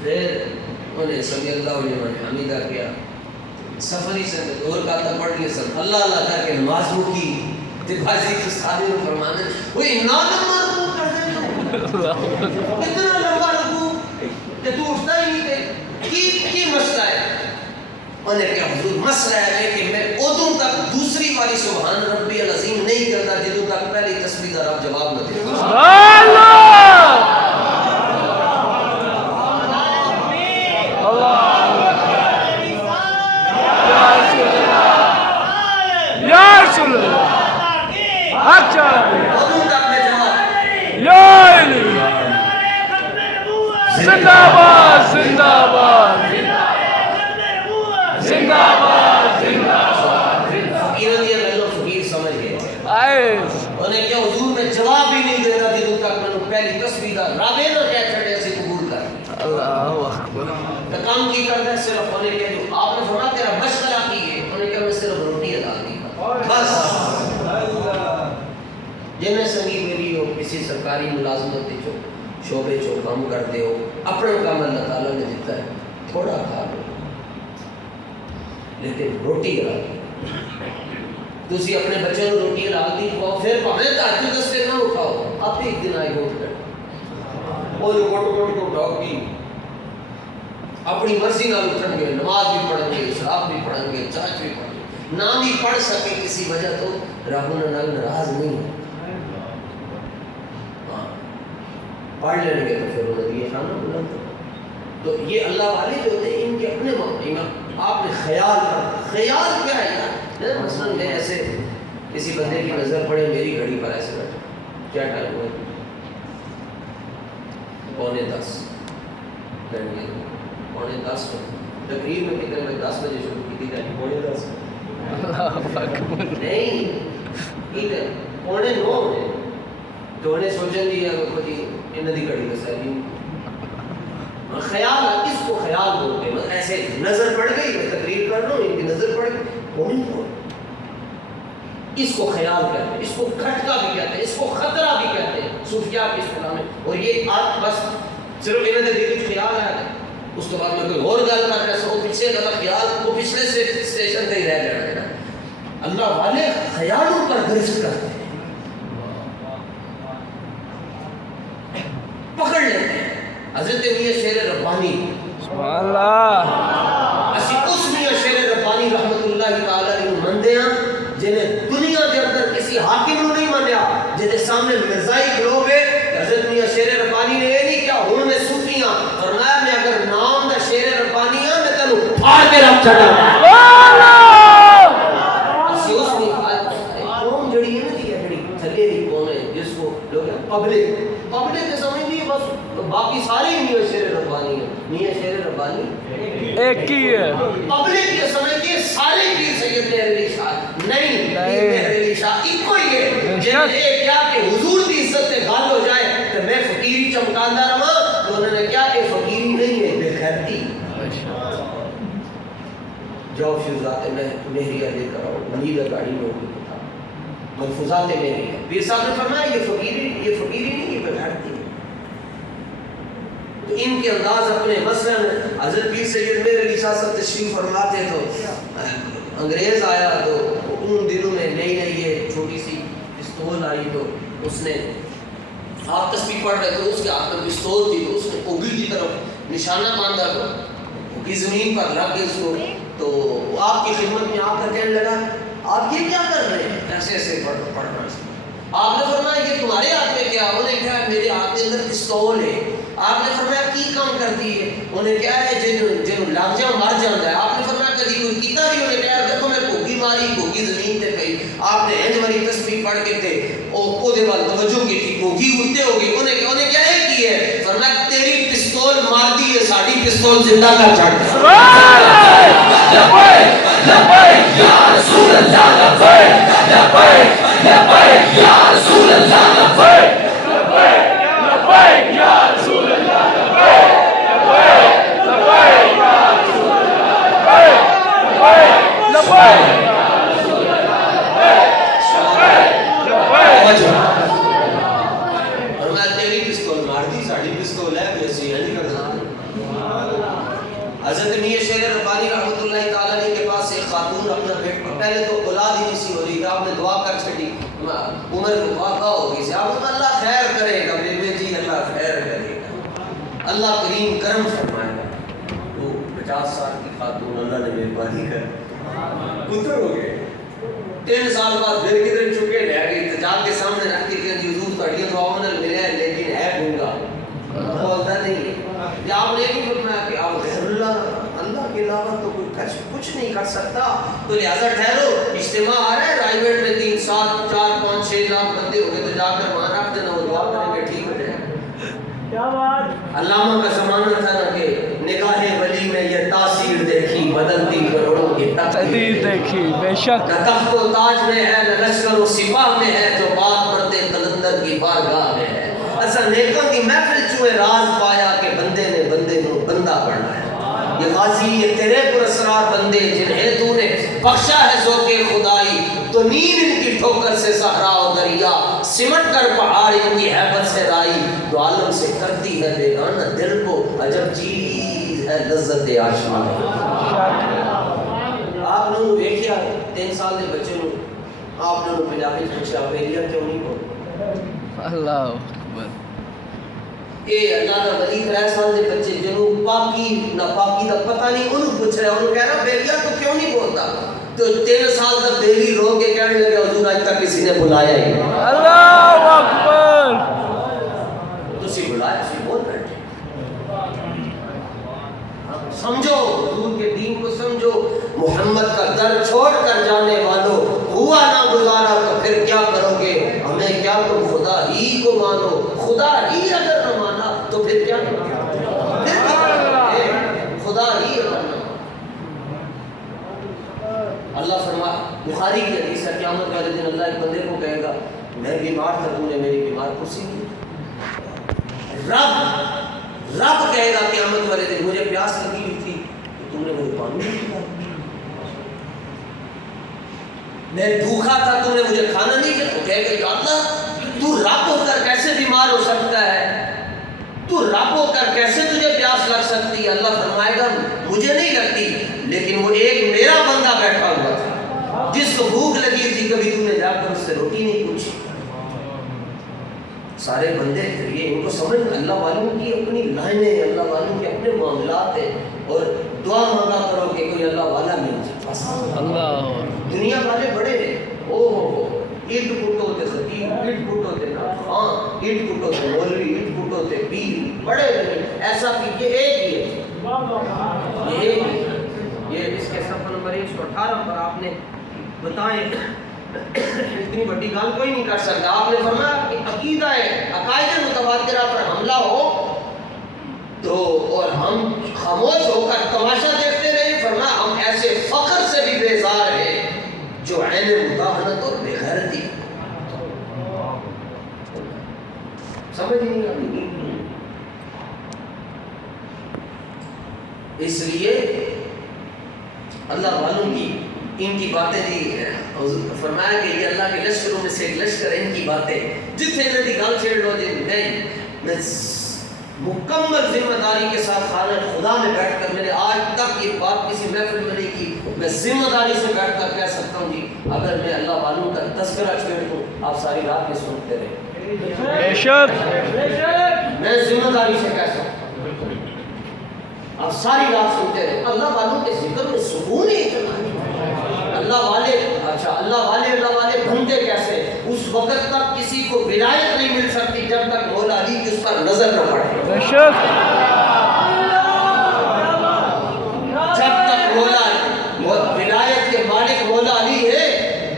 پھر انہیں سمی اللہ لمن حمیدہ کیا, سفری سے دور کا تھا پڑھ لیا سب اللہ اللہ کر کے نماز مکی. پھر بھائی استاد نے فرمایا وہ اتنا لمبا رکوع کر دے, اتنا لمبا رکوع کہ تو اٹھتا ہی نہیں کہ مسئلہ ہے. انہوں نے کہا حضور مسئلہ ہے کہ میں ادوں تک دوسری والی سبحان ربی العظیم نہیں کرتا جدوں تک پہلی تسبیح کا رب جواب نہ دے. سبحان اللہ یا رسول اللہ اچھا ادوں تک میں جواب یا علی زندہ باد زندہ باد زندہ باد زندہ باد. فقیروں دیا میں لوگ فقیر سمجھ گئے. آئیس انہیں کیا حضور میں جواب ہی نہیں دیتا جدوں تک میں نے پہلی تسبیح کا رابے نہ کہہ چھڑے سے قبول کر. اللہ اکبر. تو کام کی کرتا ہے صرف انہیں کہا جو آپ نے فرمایا تیرا مشغلہ کی ہے, انہیں کہا میں صرف روٹی ادا کی بس. جنہیں سنگی میری ہو کسی سرکاری ملازمت چو شعبے چو کام کرتے ہو اپنے کام اللہ تعالیٰ نے دیتا ہے تھوڑا کھا لو لیکن روٹی ادا تسی اپنے بچوں کو روٹی حلال دی کھاؤ. پھر پاویں تہجد دستے نہ اٹھاؤ, آپ ایک دن آئے گوٹ کر وہ گوٹ کو اٹھاؤ کی اپنی مرضی نال اٹھن گے, نماز بھی پڑھیں گے, شراب بھی پڑھیں گے, چاچ بھی پڑھیں گے, نہ بھی پڑھ سکے کسی وجہ تو رب نال ناراض نہیں ہے. پڑھ لیں گے تو پھر انہوں نے یہ شانہ بلند. تو یہ اللہ والے جو ہوتے ہیں ان کے اپنے معاملے میں آپ نے خیال کیا ہے یار. مثلاً میں ایسے کسی بندے کی نظر پڑے میری گھڑی پر ایسے بیٹھا, کیا ٹائم ہوا 9:45 9:10 تقریر میں کتنے بجے 10 بجے شروع کی تھی 9:10 نہیں ادھر 9:09 تو انہیں سوچیں جی اگر کوئی انہیں دی گھڑی بس ہے خیال اس کو خیال بولتے ہیں. ایسے نظر پڑ گئی, میں تقریر کر رہا ہوں, ان کی نظر پڑ گئی, اس کو خیال کہتے ہیں, اس کو کھٹکا بھی کہتے ہیں, اس کو خطرہ بھی کہتے ہیں صوفیاء کی اصطلاح میں. اور یہ آپ بس صرف انہوں نے دل خیال آیا تھا, اس کے بعد میں کوئی اور گل کر رہا ہے, وہ پیچھے غلط خیال, وہ پچھلے اسٹیشن پہ ہی رہ جانا ہے. اللہ والے خیالوں پر گرفت کرتے ہیں, پکڑ لیتے ہیں. حضرت میاں شیر ربانی سبحان اللہ اسی اس میاں شیر ربانی رحمت اللہ تعالی علیہ مندے ہیں جنہیں دنیا کے اندر کسی حاکم نے نہیں مانیا, جنہیں سامنے مرزائی لوگ ہے. حضرت میاں شیر ربانی نے یہ نہیں کیا ہوں میں صوفی ہاں, فرمایا میں اگر نام دا شیر ربانی ہاں میں تینوں پھاڑ کے رکھ چھڑا. اسی اس نے قوم جڑی ہے نا جی, جڑی تھلے دی قوم ہے جس کو لوگ پبلک کے سمجھ لیے بس, باقی سارے ہی میاں شیر ربانی ہیں. میاں شیر ربانی ایک ہی ہے. پبلک یہ سمجھتی ہے سارے پیر سید مہر علی شاہ نہیں, پیر مہر علی شاہ ایک کوئی ہے جنہیں ایک کیا کہ حضور کی عزت سے گال ہو جائے تو میں فقیری چمکاندہ رہا, تو انہوں نے کیا کہ فقیری نہیں ہے بے خیرتی. جاؤ فیوزات مہریہ لے کر آؤ, نیلا گاڑی میں ہوگی ملفوظات مہریہ. پیر صاحب نے فرمایا یہ فقیری نہیں, یہ بے خیرتی ہے. تو ان کے انداز اپنے مثلا حضرت پیر سید مہر علی شاہ صاحب تشریف فرماتے تو انگریز آیا تو ان دنوں میں نئی یہ چھوٹی سی پستول آئی, تو اس نے آپ تسبیح پڑھ رہے تھے, اس کے ہاتھ میں پستول تھی, تو اس نے اوگی کی طرف نشانہ باندھا, تو اوگی زمین پر لگ گئی اس کو. تو آپ کی خدمت میں آ کر کہنے لگا آپ یہ کیا کر رہے ہیں, ایسے ایسے پڑھنا. آپ نے فرمایا یہ تمہارے ہاتھ میں کیا, انہوں نے کہا میرے ہاتھ کے اندر پستول ہے. آپ نے فرمایا کی کام کرتی ہے, انہیں کیا ہے جن لگ جا مر جاتا ہے. آپ نے فرمایا کبھی کوئی کیتا بھی, انہیں کہا دیکھو میں گھوگی ماری, گھوگی زمین تے پئی. آپ نے انج والی تسبیح پڑھ کے تے او دے وال توجہ کی تھی, گھوگی اڑتے ہو گئی. انہیں کیا ہے کی ہے, فرمایا تیری پستول مار دی ہے, ساڈی پستول زندہ کر چھڑ. لبیک لبیک یا رسول اللہ, لبیک لبیک لبیک یا رسول اللہ, لبیک لبیک لبیک یا رسول اللہ, لبیک لبیک یا رسول اللہ, لبیک لبیک یا رسول اللہ. اور میں تیری پستول مار دی, ساڈی پستول ہے ویسے ہی نہیں کرتا. حضرت میاں شیر ربانی رحمۃ اللہ تعالی علیہ کے پاس ایک خاتون اپنا بیٹا, پہلے تو اولاد ہی نہیں سی ہو رہی, آپ نے دعا کر چھڑی, عمر مفاقہ ہو گئی سے. آپ نے اللہ خیر کرے گا بیبے جی, اللہ خیر کرے گا, اللہ کریم کرم فرمائے گا. تو 50 سال کی خاتون اللہ نے مہربانی کر پتر ہو گئے. 3 سال بعد پھر کدھر چکے لے گئی, تو جا کے سامنے رکھ کے کہ حضور تھوڑی دعاؤں نے ملے ہیں لیکن ہے گنگا, بولتا نہیں ہے. آپ نے نہیں فرمایا کہ آپ غیر اللہ کے علاوہ تو کوئی کچھ نہیں کر سکتا, تو لہٰذا ٹھہرو, اجتماع آ رہا ہے رائے میں 3 7 4 5 6 لاکھ بندے ہو گئے, تو جا کر وہاں رکھ دینا, وہ دعا کریں گے ٹھیک ہو جائے. کیا بات. علامہ کا زمانہ تھا نا کہ نگاہ ولی میں یہ تاثیر دیکھی, بدلتی کروڑوں کی تقدیر دیکھی. بے شک نہ تخت و تاج میں ہے, نہ لشکر و سپاہ میں ہے, جو بات مرتے قلندر کی بارگاہ میں ہے. ایسا نیکوں کی محفل چوئے راز پایا کہ بندے نے بندے کو بندہ بنایا. یہ غازی یہ تیرے پر اسرار بندے جنہیں تو نے بخشا ہے ذوق خدائی, تو نیند ان کی ٹھوکر سے صحرا و دریا, سمٹ کر پہاڑ ان کی ہیبت سے رائی, جو عالم سے کرتی ہے بیگانہ دل کو, عجب چیز ہے لذت آشنا. آپ نے دیکھیا 3 سال کے بچے نو آپ نے پنجابی پوچھا میریا کیوں نہیں بول. اللہ اکبر. اے اللہ دا ولی 3 سال دے بچے جنوں پاکی نہ پاکی دا پتہ نہیں, انہوں پوچھ رہا, انہوں کہہ رہا بیلیا تو کیوں نہیں بولتا. تو 3 سال تک بیلی رو کے کہنے لگے حضور آج تک کسی نے بلایا ہی. اللہ اکبر. تسی بلایا, تسی بول بیٹھے. سمجھو حضور کے دین کو سمجھو, محمد کا در چھوڑ کر جانے والوں, ہوا نہ گزارا تو پھر کیا کرو گے, ہمیں کیا تم خدا ہی کو مانو, خدا ہی اگر نہ مانا تو پھر کیا کرو گے, خدا ہی اگر نہ مانا. اللہ فرما بخاری کی حدیث ہے, قیامت والے دن اللہ ایک بندے کو کہے گا میں بیمار تھا, تو نے میری بیمار کرسی دی. رب کہے گا قیامت مجھے پیاس لگی ہوئی تھی تو تم نے مجھے پانی نہیں دیا، میں بھوکا تھا تم نے مجھے کھانا نہیں دیا. تو کہے گا یا اللہ تو رب ہو کر کیسے بیمار ہو سکتا ہے، تو رب ہو کر کیسے تجھے پیاس لگ سکتی ہے؟ اللہ فرمائے گا مجھے نہیں لگتی، لیکن وہ ایک میرا بندہ بیٹھا ہوا تھا جس کو بھوک لگی تھی، کبھی تم نے جا کر اس سے روٹی نہیں پوچھی. سارے بندے یہ ان کو سمجھ، اللہ والوں کی اپنی لائنیں، اللہ والوں کے اپنے معاملات ہیں، اور دعا مانگا کرو کہ کوئی اللہ والا مل جائے بس. اللہ دنیا والے بڑے او ہو اینٹ پٹ ہوتے خطیب، اینٹ پٹ ہوتے خان، اینٹ پٹ ہوتے مولوی، اینٹ پٹ ہوتے پیر، بڑے ایسا کہ یہ ایک ہی ہے، یہ ایک ہی ہے. یہ اس کے صفحہ نمبر 118 پر آپ نے بتائیں اتنی بڑی گال کوئی نہیں کر سکتا. آپ نے فرمایا کہ عقیدہ عقائد متواترہ پر حملہ ہو تو اور ہم خاموش ہو کر تماشا دیکھتے رہے. فرمایا ہم ایسے فخر سے بھی بیزار ہیں جو عین مداہنت اور بے غیرتی. سمجھ نہیں آتی. اس لیے اللہ والوں کی ان کی باتیں دی فرمایا کہ یہ اللہ کے لشکروں میں سے ایک لشکر ہے، ان کی باتیں جتنے انہوں نے گال چھیڑ لو جی میں مکمل ذمہ داری کے ساتھ خانہ خدا میں بیٹھ کر، میں نے آج تک یہ بات کسی محفل میں نہیں کی، میں ذمہ داری سے بیٹھ کر کہہ سکتا ہوں جی اگر میں اللہ والوں کا تذکرہ چھیڑ دوں آپ ساری رات میں سنتے رہے. بے شک میں ذمہ داری سے کہہ سکتا ہوں آپ ساری رات سنتے رہے. اللہ والوں کے ذکر میں سکون ہی اتنا ہے. اللہ والے اچھا اللہ والے بنتے کیسے؟ اس وقت تک کسی کو ولایت نہیں مل سکتی جب تک مولا علی کی اس پر نظر نہ پڑے. بے شک جب تک ولایت کے مالک مولا علی ہے،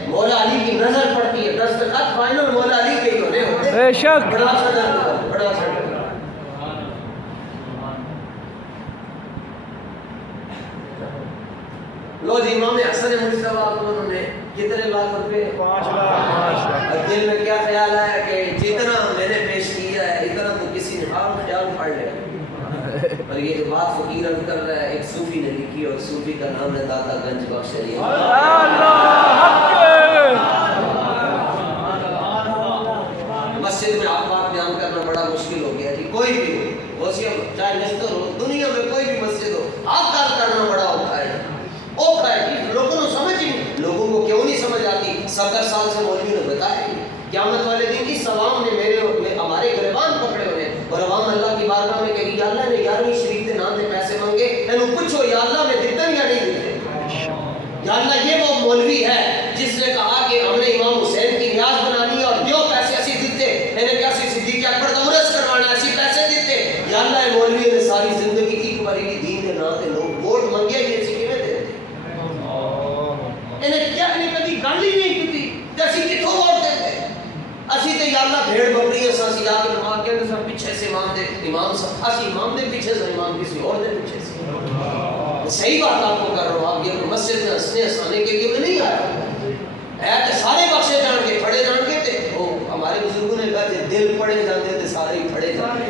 مولا علی کی نظر پڑتی ہے. دستخط فائنل مولا علی کے ہی ہونے ہوتے. بے شک بڑا بڑا لو جی امام حسن مجتبی کو انہوں نے کتنے لاکھ روپے 5 لاکھ. دل میں کیا خیال آیا کہ جتنا میں نے پیش کیا ہے اتنا تو کسی نے خیال پڑ لے. اور یہ جو بات فقیر عرض کر رہا ہے ایک صوفی نے لکھی، اور صوفی کا نام ہے داتا گنج بخش علی. مسجد میں آپ بات بیان کرنا بڑا مشکل ہو گیا جی. کوئی بھی ہو چاہے نشتر ہو، دنیا میں کوئی بھی مسجد ہو، آپ کام کرنا بڑا اوکھا ہے. اوکھا ہے لوگوں کو سمجھ ہی نہیں. لوگوں کو کیوں نہیں سمجھ آتی؟ 70 سال سے مولوی نے بتایا قیامت والے دن اس عوام نے ہمارے گریبان پکڑے ہوئے اور عوام اللہ کی بارگاہ میں کہی یا اللہ نے 11ویں شریف کے نام سے پیسے مانگے، اینو پوچھو یا اللہ میں دیتا یا نہیں دیتے. یا اللہ یہ وہ مولوی ہے جس نے کہا کہ ہم نے امام حسین کی نیاز بنا لی اور جو پیسے اسی دیتے انہیں کیا صدیق اکبر کا عرس کروانا ایسی پیسے دیتے. یا اللہ مولوی نے ساری زندگی ایک باری دین کے نام سے لوگ ووٹ منگے یہ اسی کیویں دیتے انہیں کیا انہیں کبھی گل ہی نہیں کی تے اسی کتھوں ووٹ دیتے. اسی تے یا اللہ بھیڑ بکری اسی آ کے نماز کے سب پیچھے سے امام دے امام صاحب اسی امام دے پیچھے سے امام کسی اور دے پیچھے سے. صحیح بات آپ کو کر رہا ہوں. آپ یہ مسجد میں ہنسنے ہنسانے کے لیے میں نہیں آیا ہے تو سارے بخشے جان کے پڑھے جان کے تے وہ ہمارے بزرگوں نے کہا کہ دل پڑھے جاتے تے سارے ہی پڑھے جاتے.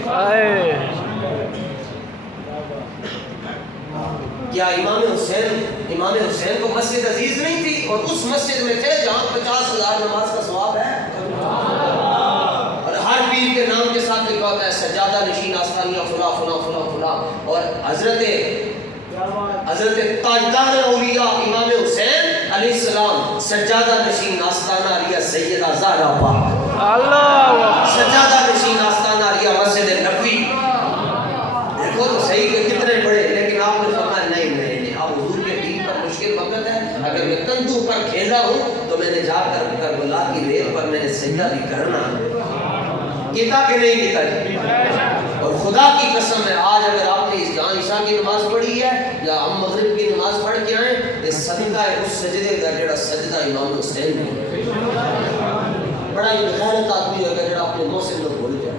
کیا امام حسین کو مسجد عزیز نہیں تھی اور اس مسجد میں تھے جہاں 50,000 نماز کا ثواب ہے اور ہر پیر کے نام کے ساتھ لکھا ہوتا ہے سجادہ نشین آستانیہ فلاں فلاں فلاں فلاں. اور حضرت تاجدار اولیاء امام حسین علیہ السلام سجادہ نشین آستانہ علیہ سیدہ زہرا پاک اللہ سجادہ نشین آستانہ علیہ مسجد نبوی. دیکھو تو صحیح کہ کتنے بڑے، لیکن آپ نے فرمایا نہیں آپ حضور کے دین پر مشکل وقت ہے. اگر میں کندھوں پر کھیلا ہوں تو میں نے جا کر کربلا کی ریت پر میں نے سجدہ بھی کرنا کیتا کہ نہیں کیتا جی. اور خدا کی قسم ہے آج اگر آپ نے جہاں عشاء کی نماز پڑھی ہے یا ہم مغرب کی نماز پڑھ کے آئیں یہ صدقہ ہے اس سجدے کا جڑا سجدہ امام حسین نے. بڑا ہی غیرت آدمی ہوگا جڑا اپنے محسن کو بھول جائے.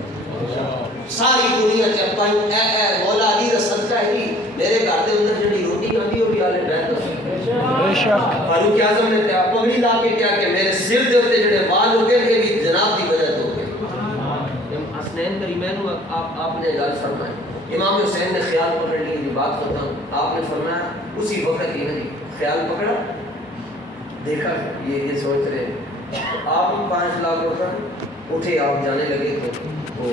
ساری دنیا چپا اے مولا علی دا صدقہ ہے میرے گھر دے اندر جڑی روٹی آندی وہ بھی آلے بیٹھ بے شک. فاروق اعظم نے پگڑی لا کے کیا کہ میرے سر دے اوتے جڑے بال ہو گئے یہ بھی جناب دی وجہ تو ہو گئے. حسنین کریمین آپ نے گل فرمائی امام حسین نے خیال پکڑ لی. یہ بات ختم. آپ نے فرمایا اسی وقت ہی نہیں خیال پکڑا, دیکھا یہ سوچ رہے آپ 5 لاکھ روپے اٹھے, آپ جانے لگے تو وہ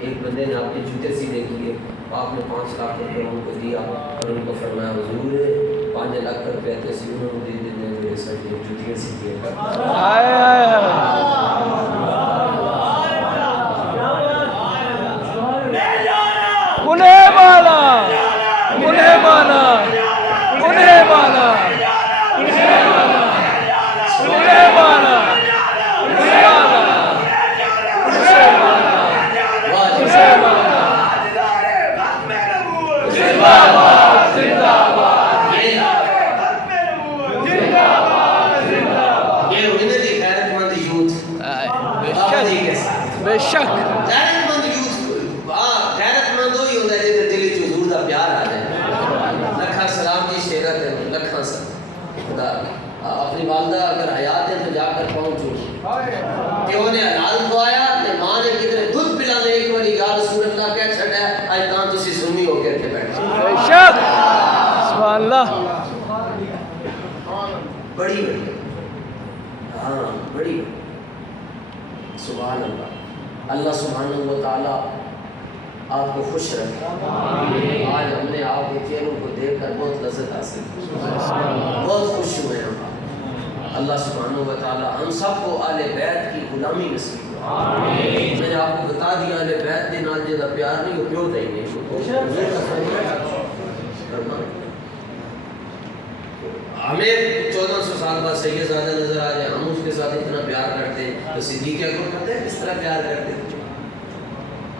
ایک بندے نے آپ کے جوتے سیدھے کیے, آپ نے 5 لاکھ روپے ان کو دیا اور ان کو فرمایا حضور 5 لاکھ روپے تھے سی انہوں نے دے دینے میرے سر یہ جوتیاں سیدھی انہیں مانا انہیں مانا انہیں مانا انہیں مانا انہیں مانا بے شک غیرت مند یوتھ, غیرت مند وہی ہوتا ہے جس دل وچ حضور دا پیار آ جائے. لکھاں سلام جی شیرت ہے, لکھاں سلام خدا. اپنی والدہ اگر حیات ہے تو جا کر پہنچو. پیو نے حلال کھوایا تے ماں نے کدھر دودھ پلانے ایک باری یا رسول اللہ کہہ چھڈیا, اج تاں تسی سنی ہو کے بیٹھے. بے شک سبحان اللہ. بڑی بڑی ہاں بڑی سبحان اللہ. اللہ سبحانہ و تعالیٰ آپ کو خوش رکھے. آج ہم نے آپ کے چہروں کو دیکھ کر بہت لذت حاصل کی, بہت خوش ہوئے ہم. اللہ سبحانہ و تعالیٰ ہم سب کو اہل بیت کی غلامی نصیب کرے. میں نے آپ کو بتا دیا اہل بیت کے نال جدا پیار نہیں, وہ پیو ہی نہیں. ہمیں 1400 سال بعد سید زادہ نظر آ جائے, ہم اس کے ساتھ اتنا پیار کرتے ہیں تو صدیق اکبر کرتے ہیں اس طرح پیار کرتے ہیں.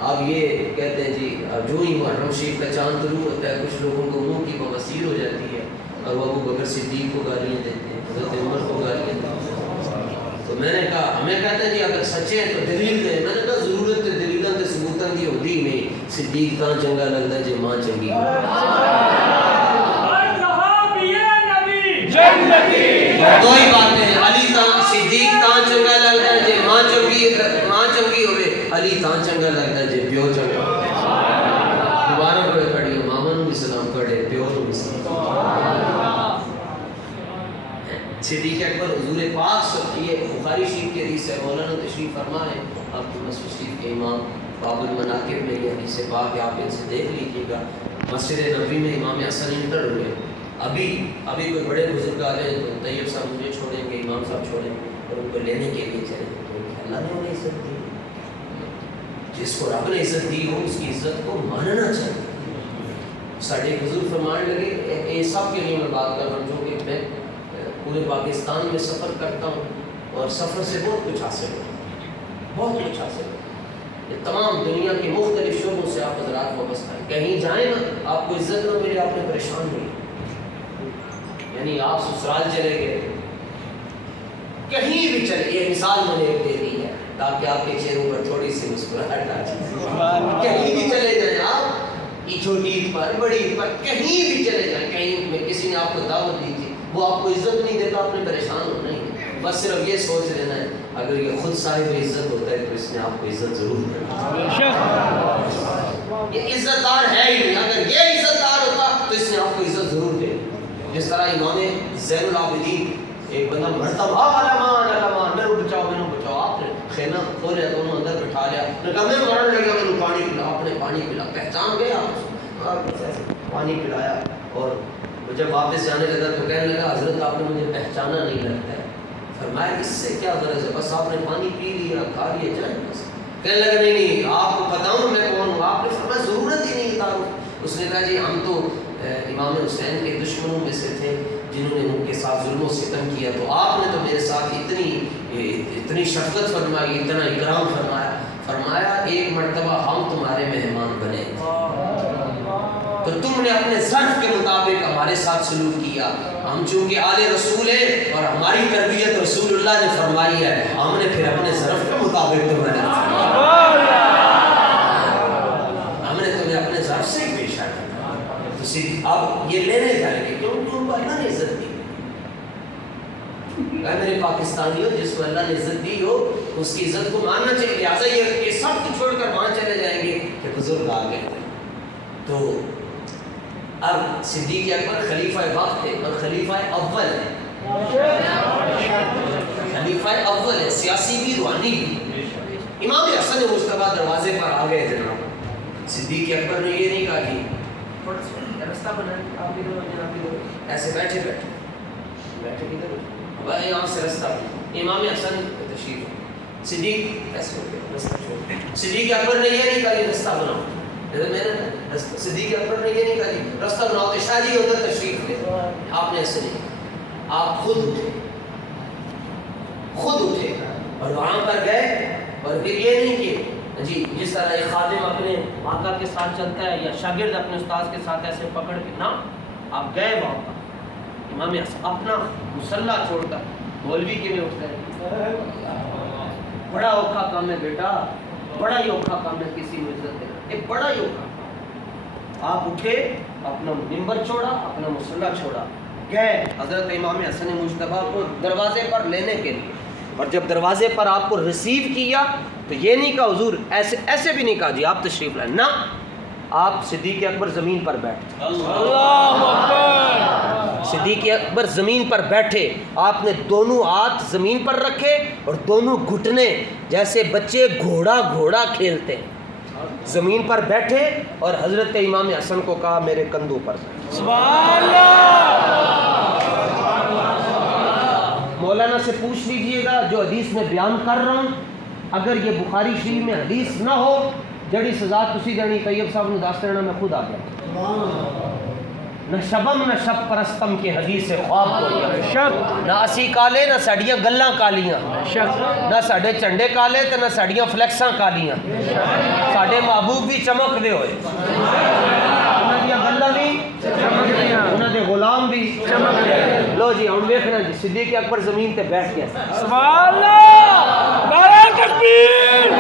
آپ یہ کہتے ہیں جی جو ہی محرم شریف کا چاند طلوع ہوتا ہے کچھ لوگوں کو منہ کی بواسیر ہو جاتی ہے اور وہ ابو بکر صدیق کو گالیاں دیتے ہیں, حضرت عمر کو گالیاں دیتے ہیں. تو میں نے کہا ہمیں کہتے ہیں جی اگر سچے ہیں تو دلیل دیں. میں نے کہا ضرورت دلیلوں کے ثبوتوں کی ہوتی نہیں. صدیق تاں چنگا لگتا ہے جی ماں چنگی دو ہی باتیں ہیں. علی تاں صدیق تاں چنگا لگتا ہے جی ماں چنگی ہوئے, علی تاں چنگا لگتا ہے جی پیو چنگا. دوبارہ پڑھے پڑھی ہو ماما نو بھی سلام پڑھے, پیو نو بھی سلام. صدیق اکبر حضور پاک سب یہ بخاری شریف کی حدیث ہے. مولانا تشریف فرما ہے آپ کی مسجد شریف کے امام باب المناقب میں یہ حدیث پاک ہے, آپ ان سے دیکھ لیجیے گا. مسجد نبوی میں امام حسن انٹر ہوئے. ابھی کوئی بڑے بزرگ آ جائیں تو طیب صاحب مجھے چھوڑیں گے, امام صاحب چھوڑیں گے اور ان کو لینے کے لیے چلیں گے. اللہ نے انہیں عزت دی. جس کو رب نے عزت دی ہو اس کی عزت کو ماننا چاہیے. ساڑھے بزرگ فرمان لگے یہ سب کے لیے میں بات کر رہا ہوں جو کہ میں پورے پاکستان میں سفر کرتا ہوں اور سفر سے بہت کچھ حاصل ہو, بہت کچھ حاصل ہو. یہ تمام دنیا کے مختلف شعبوں سے آپ حضرات وابستہ ہیں. کہیں جائیں نا آپ کو عزت نہ ملے آپ نے پریشان ہوئی. یعنی آپ سسرال چلے گئے, کہیں بھی چلے, یہ مثال میں نے ایک دے دی ہے تاکہ آپ کے چہروں پر تھوڑی سی مسکراہٹ آ جائے. کہیں بھی چلے جائیں آپ, یہ چھوٹی عید پر بڑی عید پر کہیں بھی چلے جائیں, کہیں میں کسی نے آپ کو دعوت دی تھی وہ آپ کو عزت نہیں دیتا آپ نے پریشان ہونا ہی. بس صرف یہ سوچ لینا ہے اگر یہ خود صاحب عزت ہوتا ہے تو اس نے آپ کو عزت ضرور کرنا. یہ عزت دار ہے ہی نہیں, اگر یہ عزت دار ہوتا تو اس نے آپ کو عزت ضرور دے. جس طرح امام زین العابدین ایک بندہ مرتا علمان میرے بچاؤ, آپ نے خیمہ کھولیا تو انہوں اندر بٹھا لیا, نے کہا میں مرن لگا میں نے پانی پلا, آپ نے پانی پلا, پہچان گئے آپ پانی پلایا. اور جب واپس جانے لگا تو کہنے لگا حضرت آپ نے مجھے پہچانا نہیں لگتا ہے. فرمایا اس سے کیا غرض ہے, بس آپ نے پانی پی لیا کھا لیا جائیں بس. کہنے لگا نہیں آپ کو بتاؤں میں کون ہوں. آپ نے فرمایا ضرورت ہی نہیں تعارف. اس نے کہا جی ہم تو امام حسین کے دشمنوں میں سے تھے جنہوں نے ان کے ساتھ ظلم و ستم کیا, تو آپ نے تو میرے ساتھ اتنی شفقت فرمائی, اتنا اکرام فرمایا. فرمایا ایک مرتبہ ہم تمہارے مہمان بنے تو تم نے اپنے ظرف کے مطابق ہمارے ساتھ سلوک کیا. ہم چونکہ آل رسول ہیں اور ہماری تربیت رسول اللہ نے فرمائی ہے, ہم نے پھر اپنے ظرف کے مطابق تمہیں تمہیں اپنے ظرف سے ہی پیش آیا. اب یہ لینے جائیں گے کیوں تم کو اللہ نے عزت دی. میرے پاکستانیوں جس کو اللہ نے عزت دی ہو اس کی عزت کو ماننا چاہیے. لہٰذا یہ سب کو چھوڑ کر وہاں چلے جائیں گے کہ بزرگ آ گئے. تو اب صدیق اکبر خلیفہ وقت ہے اور خلیفہ اول ہے، خلیفہ اول ہے، سیاسی بھی روحانی بھی۔ امام حسن مجتبیٰ دروازے پر آ گئے جناب، صدیق اکبر نے یہ نہیں کہا جی رستہ بنائیں آپ ادھر ایسے بیٹھے بیٹھے کدھر بھائی یہاں سے رستہ، امام حسن تشریف، صدیق ایسے ہو گیا رستہ چھوڑ، صدیق اکبر نے یہ نہیں کہا جی رستہ بناؤ، صدیق اکبر نے یہ نہیں کہا جی رستہ بناؤ تو شاہ جی ادھر تشریف لے، آپ نے ایسے نہیں، آپ خود اٹھے اور وہاں پر گئے، اور پھر یہ نہیں کہ جی جس طرح ایک خادم اپنے آقا کے ساتھ چلتا ہے یا شاگرد اپنے استاد کے ساتھ ایسے پکڑ کے، نہ آپ گئے وہاں پر، امام حسن اپنا مسلح چھوڑ کر مولوی کے لیے اٹھتا ہے، بڑا اوکھا کام ہے بیٹا، بڑا ہی اوکھا کام ہے کسی میں عزت دینا، ایک بڑا ہی اوکھا۔ آپ اٹھے، اپنا منبر چھوڑا، اپنا مسلح چھوڑا، گئے حضرت امام حسن مجتبیٰ کو دروازے پر لینے کے لیے، اور جب دروازے پر آپ کو ریسیو کیا تو یہ نہیں کہا حضور ایسے بھی نہیں کہا جی آپ تشریف لائیں، نہ آپ صدیق اکبر زمین پر بیٹھے، صدیق اکبر زمین پر بیٹھے، آپ نے دونوں ہاتھ زمین پر رکھے اور دونوں گھٹنے جیسے بچے گھوڑا کھیلتے زمین پر بیٹھے، اور حضرت امام حسن کو کہا میرے کندھوں پر۔ سبحان اللہ۔ مولانا سے پوچھ لیجئے گا جو حدیث میں بیان کر رہا ہوں، اگر یہ بخاری شریف میں حدیث نہ ہو جڑی سزا تسی دینی، طیب صاحب نے دس دینا میں خود آ گیا، نہ شبم نہ شب پرستم کی حدیث خواب کو، نہ اسی کالے نہ ساڈیاں گلاں کالیاں، نہ ساڈے جھنڈے کالے تے نہ ساڈیاں فلیکساں کالیاں، ساڈے محبوب بھی چمک دے ہوئے، انہاں دیاں گلاں بھی انہاں دے غلام بھی چمک دے۔ لو جی ہن ویکھنا جی صدیق اکبر زمین تے بیٹھ گیا، سبحان اللہ، نعرہ تکبیر،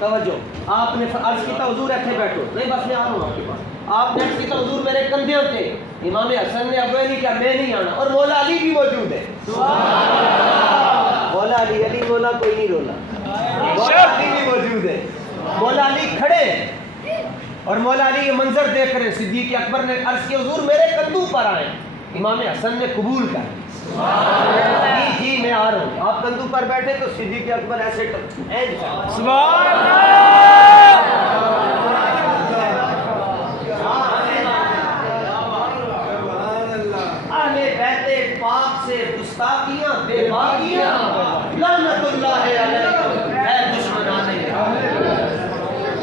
توجہ، آپ نے عرض کیتا حضور ایتھے بیٹھو، نہیں بس میں آ رہا ہوں آپ کے پاس، آپ نے عرض کیتا حضور میرے کندھے تھے، امام حسن نے اب نہیں کہا میں نہیں آنا، اور مولا علی بھی موجود ہے، مولا علی مولا کوئی نہیں رولا، مولا علی بھی موجود ہے، مولا علی کھڑے اور مولا علی یہ منظر دیکھ رہے، صدیق اکبر نے عرض کیا حضور میرے کندھوں پر آئے، امام حسن نے قبول کر، جی میں آ رہا ہوں، آپ کندھوں پر بیٹھے تو صدیق اکبر ایسے سبحان اللہ۔ اہل بیت پاک سے گستاخیاں بے باکیاں، لعنت اللہ علیکم اے دشمنان حرام۔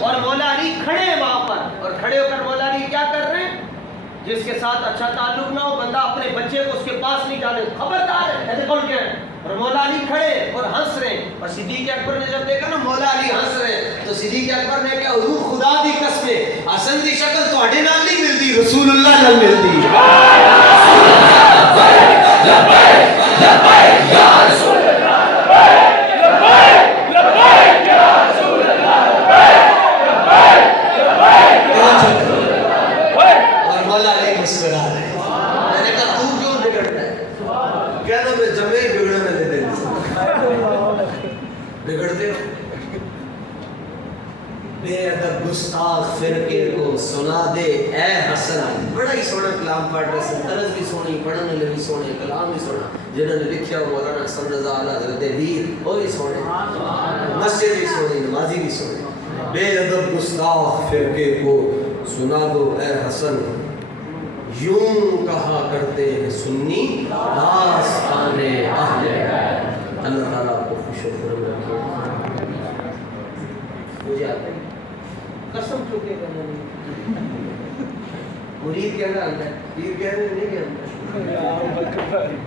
اور مولا علی کھڑے وہاں پر، اور کھڑے ہو کر مولا علی کیا کر رہے ہیں، جس کے ساتھ اچھا تعلق نہ ہو بندہ اپنے بچے کو اس کے پاس نہیں جانے، خبردار ہے ایسے کون کیا ہے، اور مولا علی کھڑے اور ہنس رہے ہیں، اور صدیق اکبر نے جب دیکھا نا مولا علی ہنس رہے ہیں تو صدیق اکبر نے کہا حضور خدا دی قسم حسن دی شکل تواڈے نال نہیں ملدی، رسول اللہ نال ملدی، لبیک لبیک یا رسول اللہ، لبیک لبیک یا رسول اللہ، لبیک لبیک لبیک، اور مولا علی مسکرا رہے ہیں، میں نے کہا تو کیوں بگڑتا ہے، کہنا میں جمعے ہی بگڑنے دے دیں، بگڑتے ہو، بے ادب گستاخ فرقے کو سنا دے اے حسن، بڑا ہی سونا کلام پڑھ رہے ہیں، طرز بھی سونی، پڑھنے لے بھی سونے، کلام بھی سونا، جنہوں نے لکھیا مولانا حسن رضا اعلیٰ حضرت ویر وہ بھی سونے، مسجد بھی سونی، نمازی بھی سونے، بے ادب گستاخ فرقے کو سنا دو اے حسن، یوں کہا کرتے ہیں سنی داستان اہل بیت۔ اللہ تعالیٰ آپ کو خوش و خرم رکھے۔ مجھے آتا ہے قسم چکے کرنا نہیں، مرید کہنا آتا ہے، پیر کہنے نہیں کہنا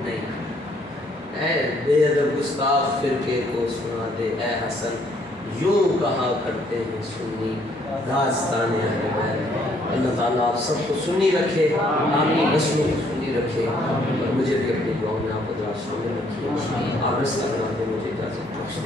نہیں، اے بے ادب گستاخ فرقے کو سنا دے اے حسن، یوں کہا کرتے ہیں سنی داستان اہل بیت۔ اللہ تعالیٰ آپ سب کو سنی رکھے، آمین، نسلوں کو سنی رکھے، اور مجھے بھی اپنی دعاؤں میں آپ حضرات شامل رکھیے، آپ رزق اللہ کو مجھے اجازت بخش دیں۔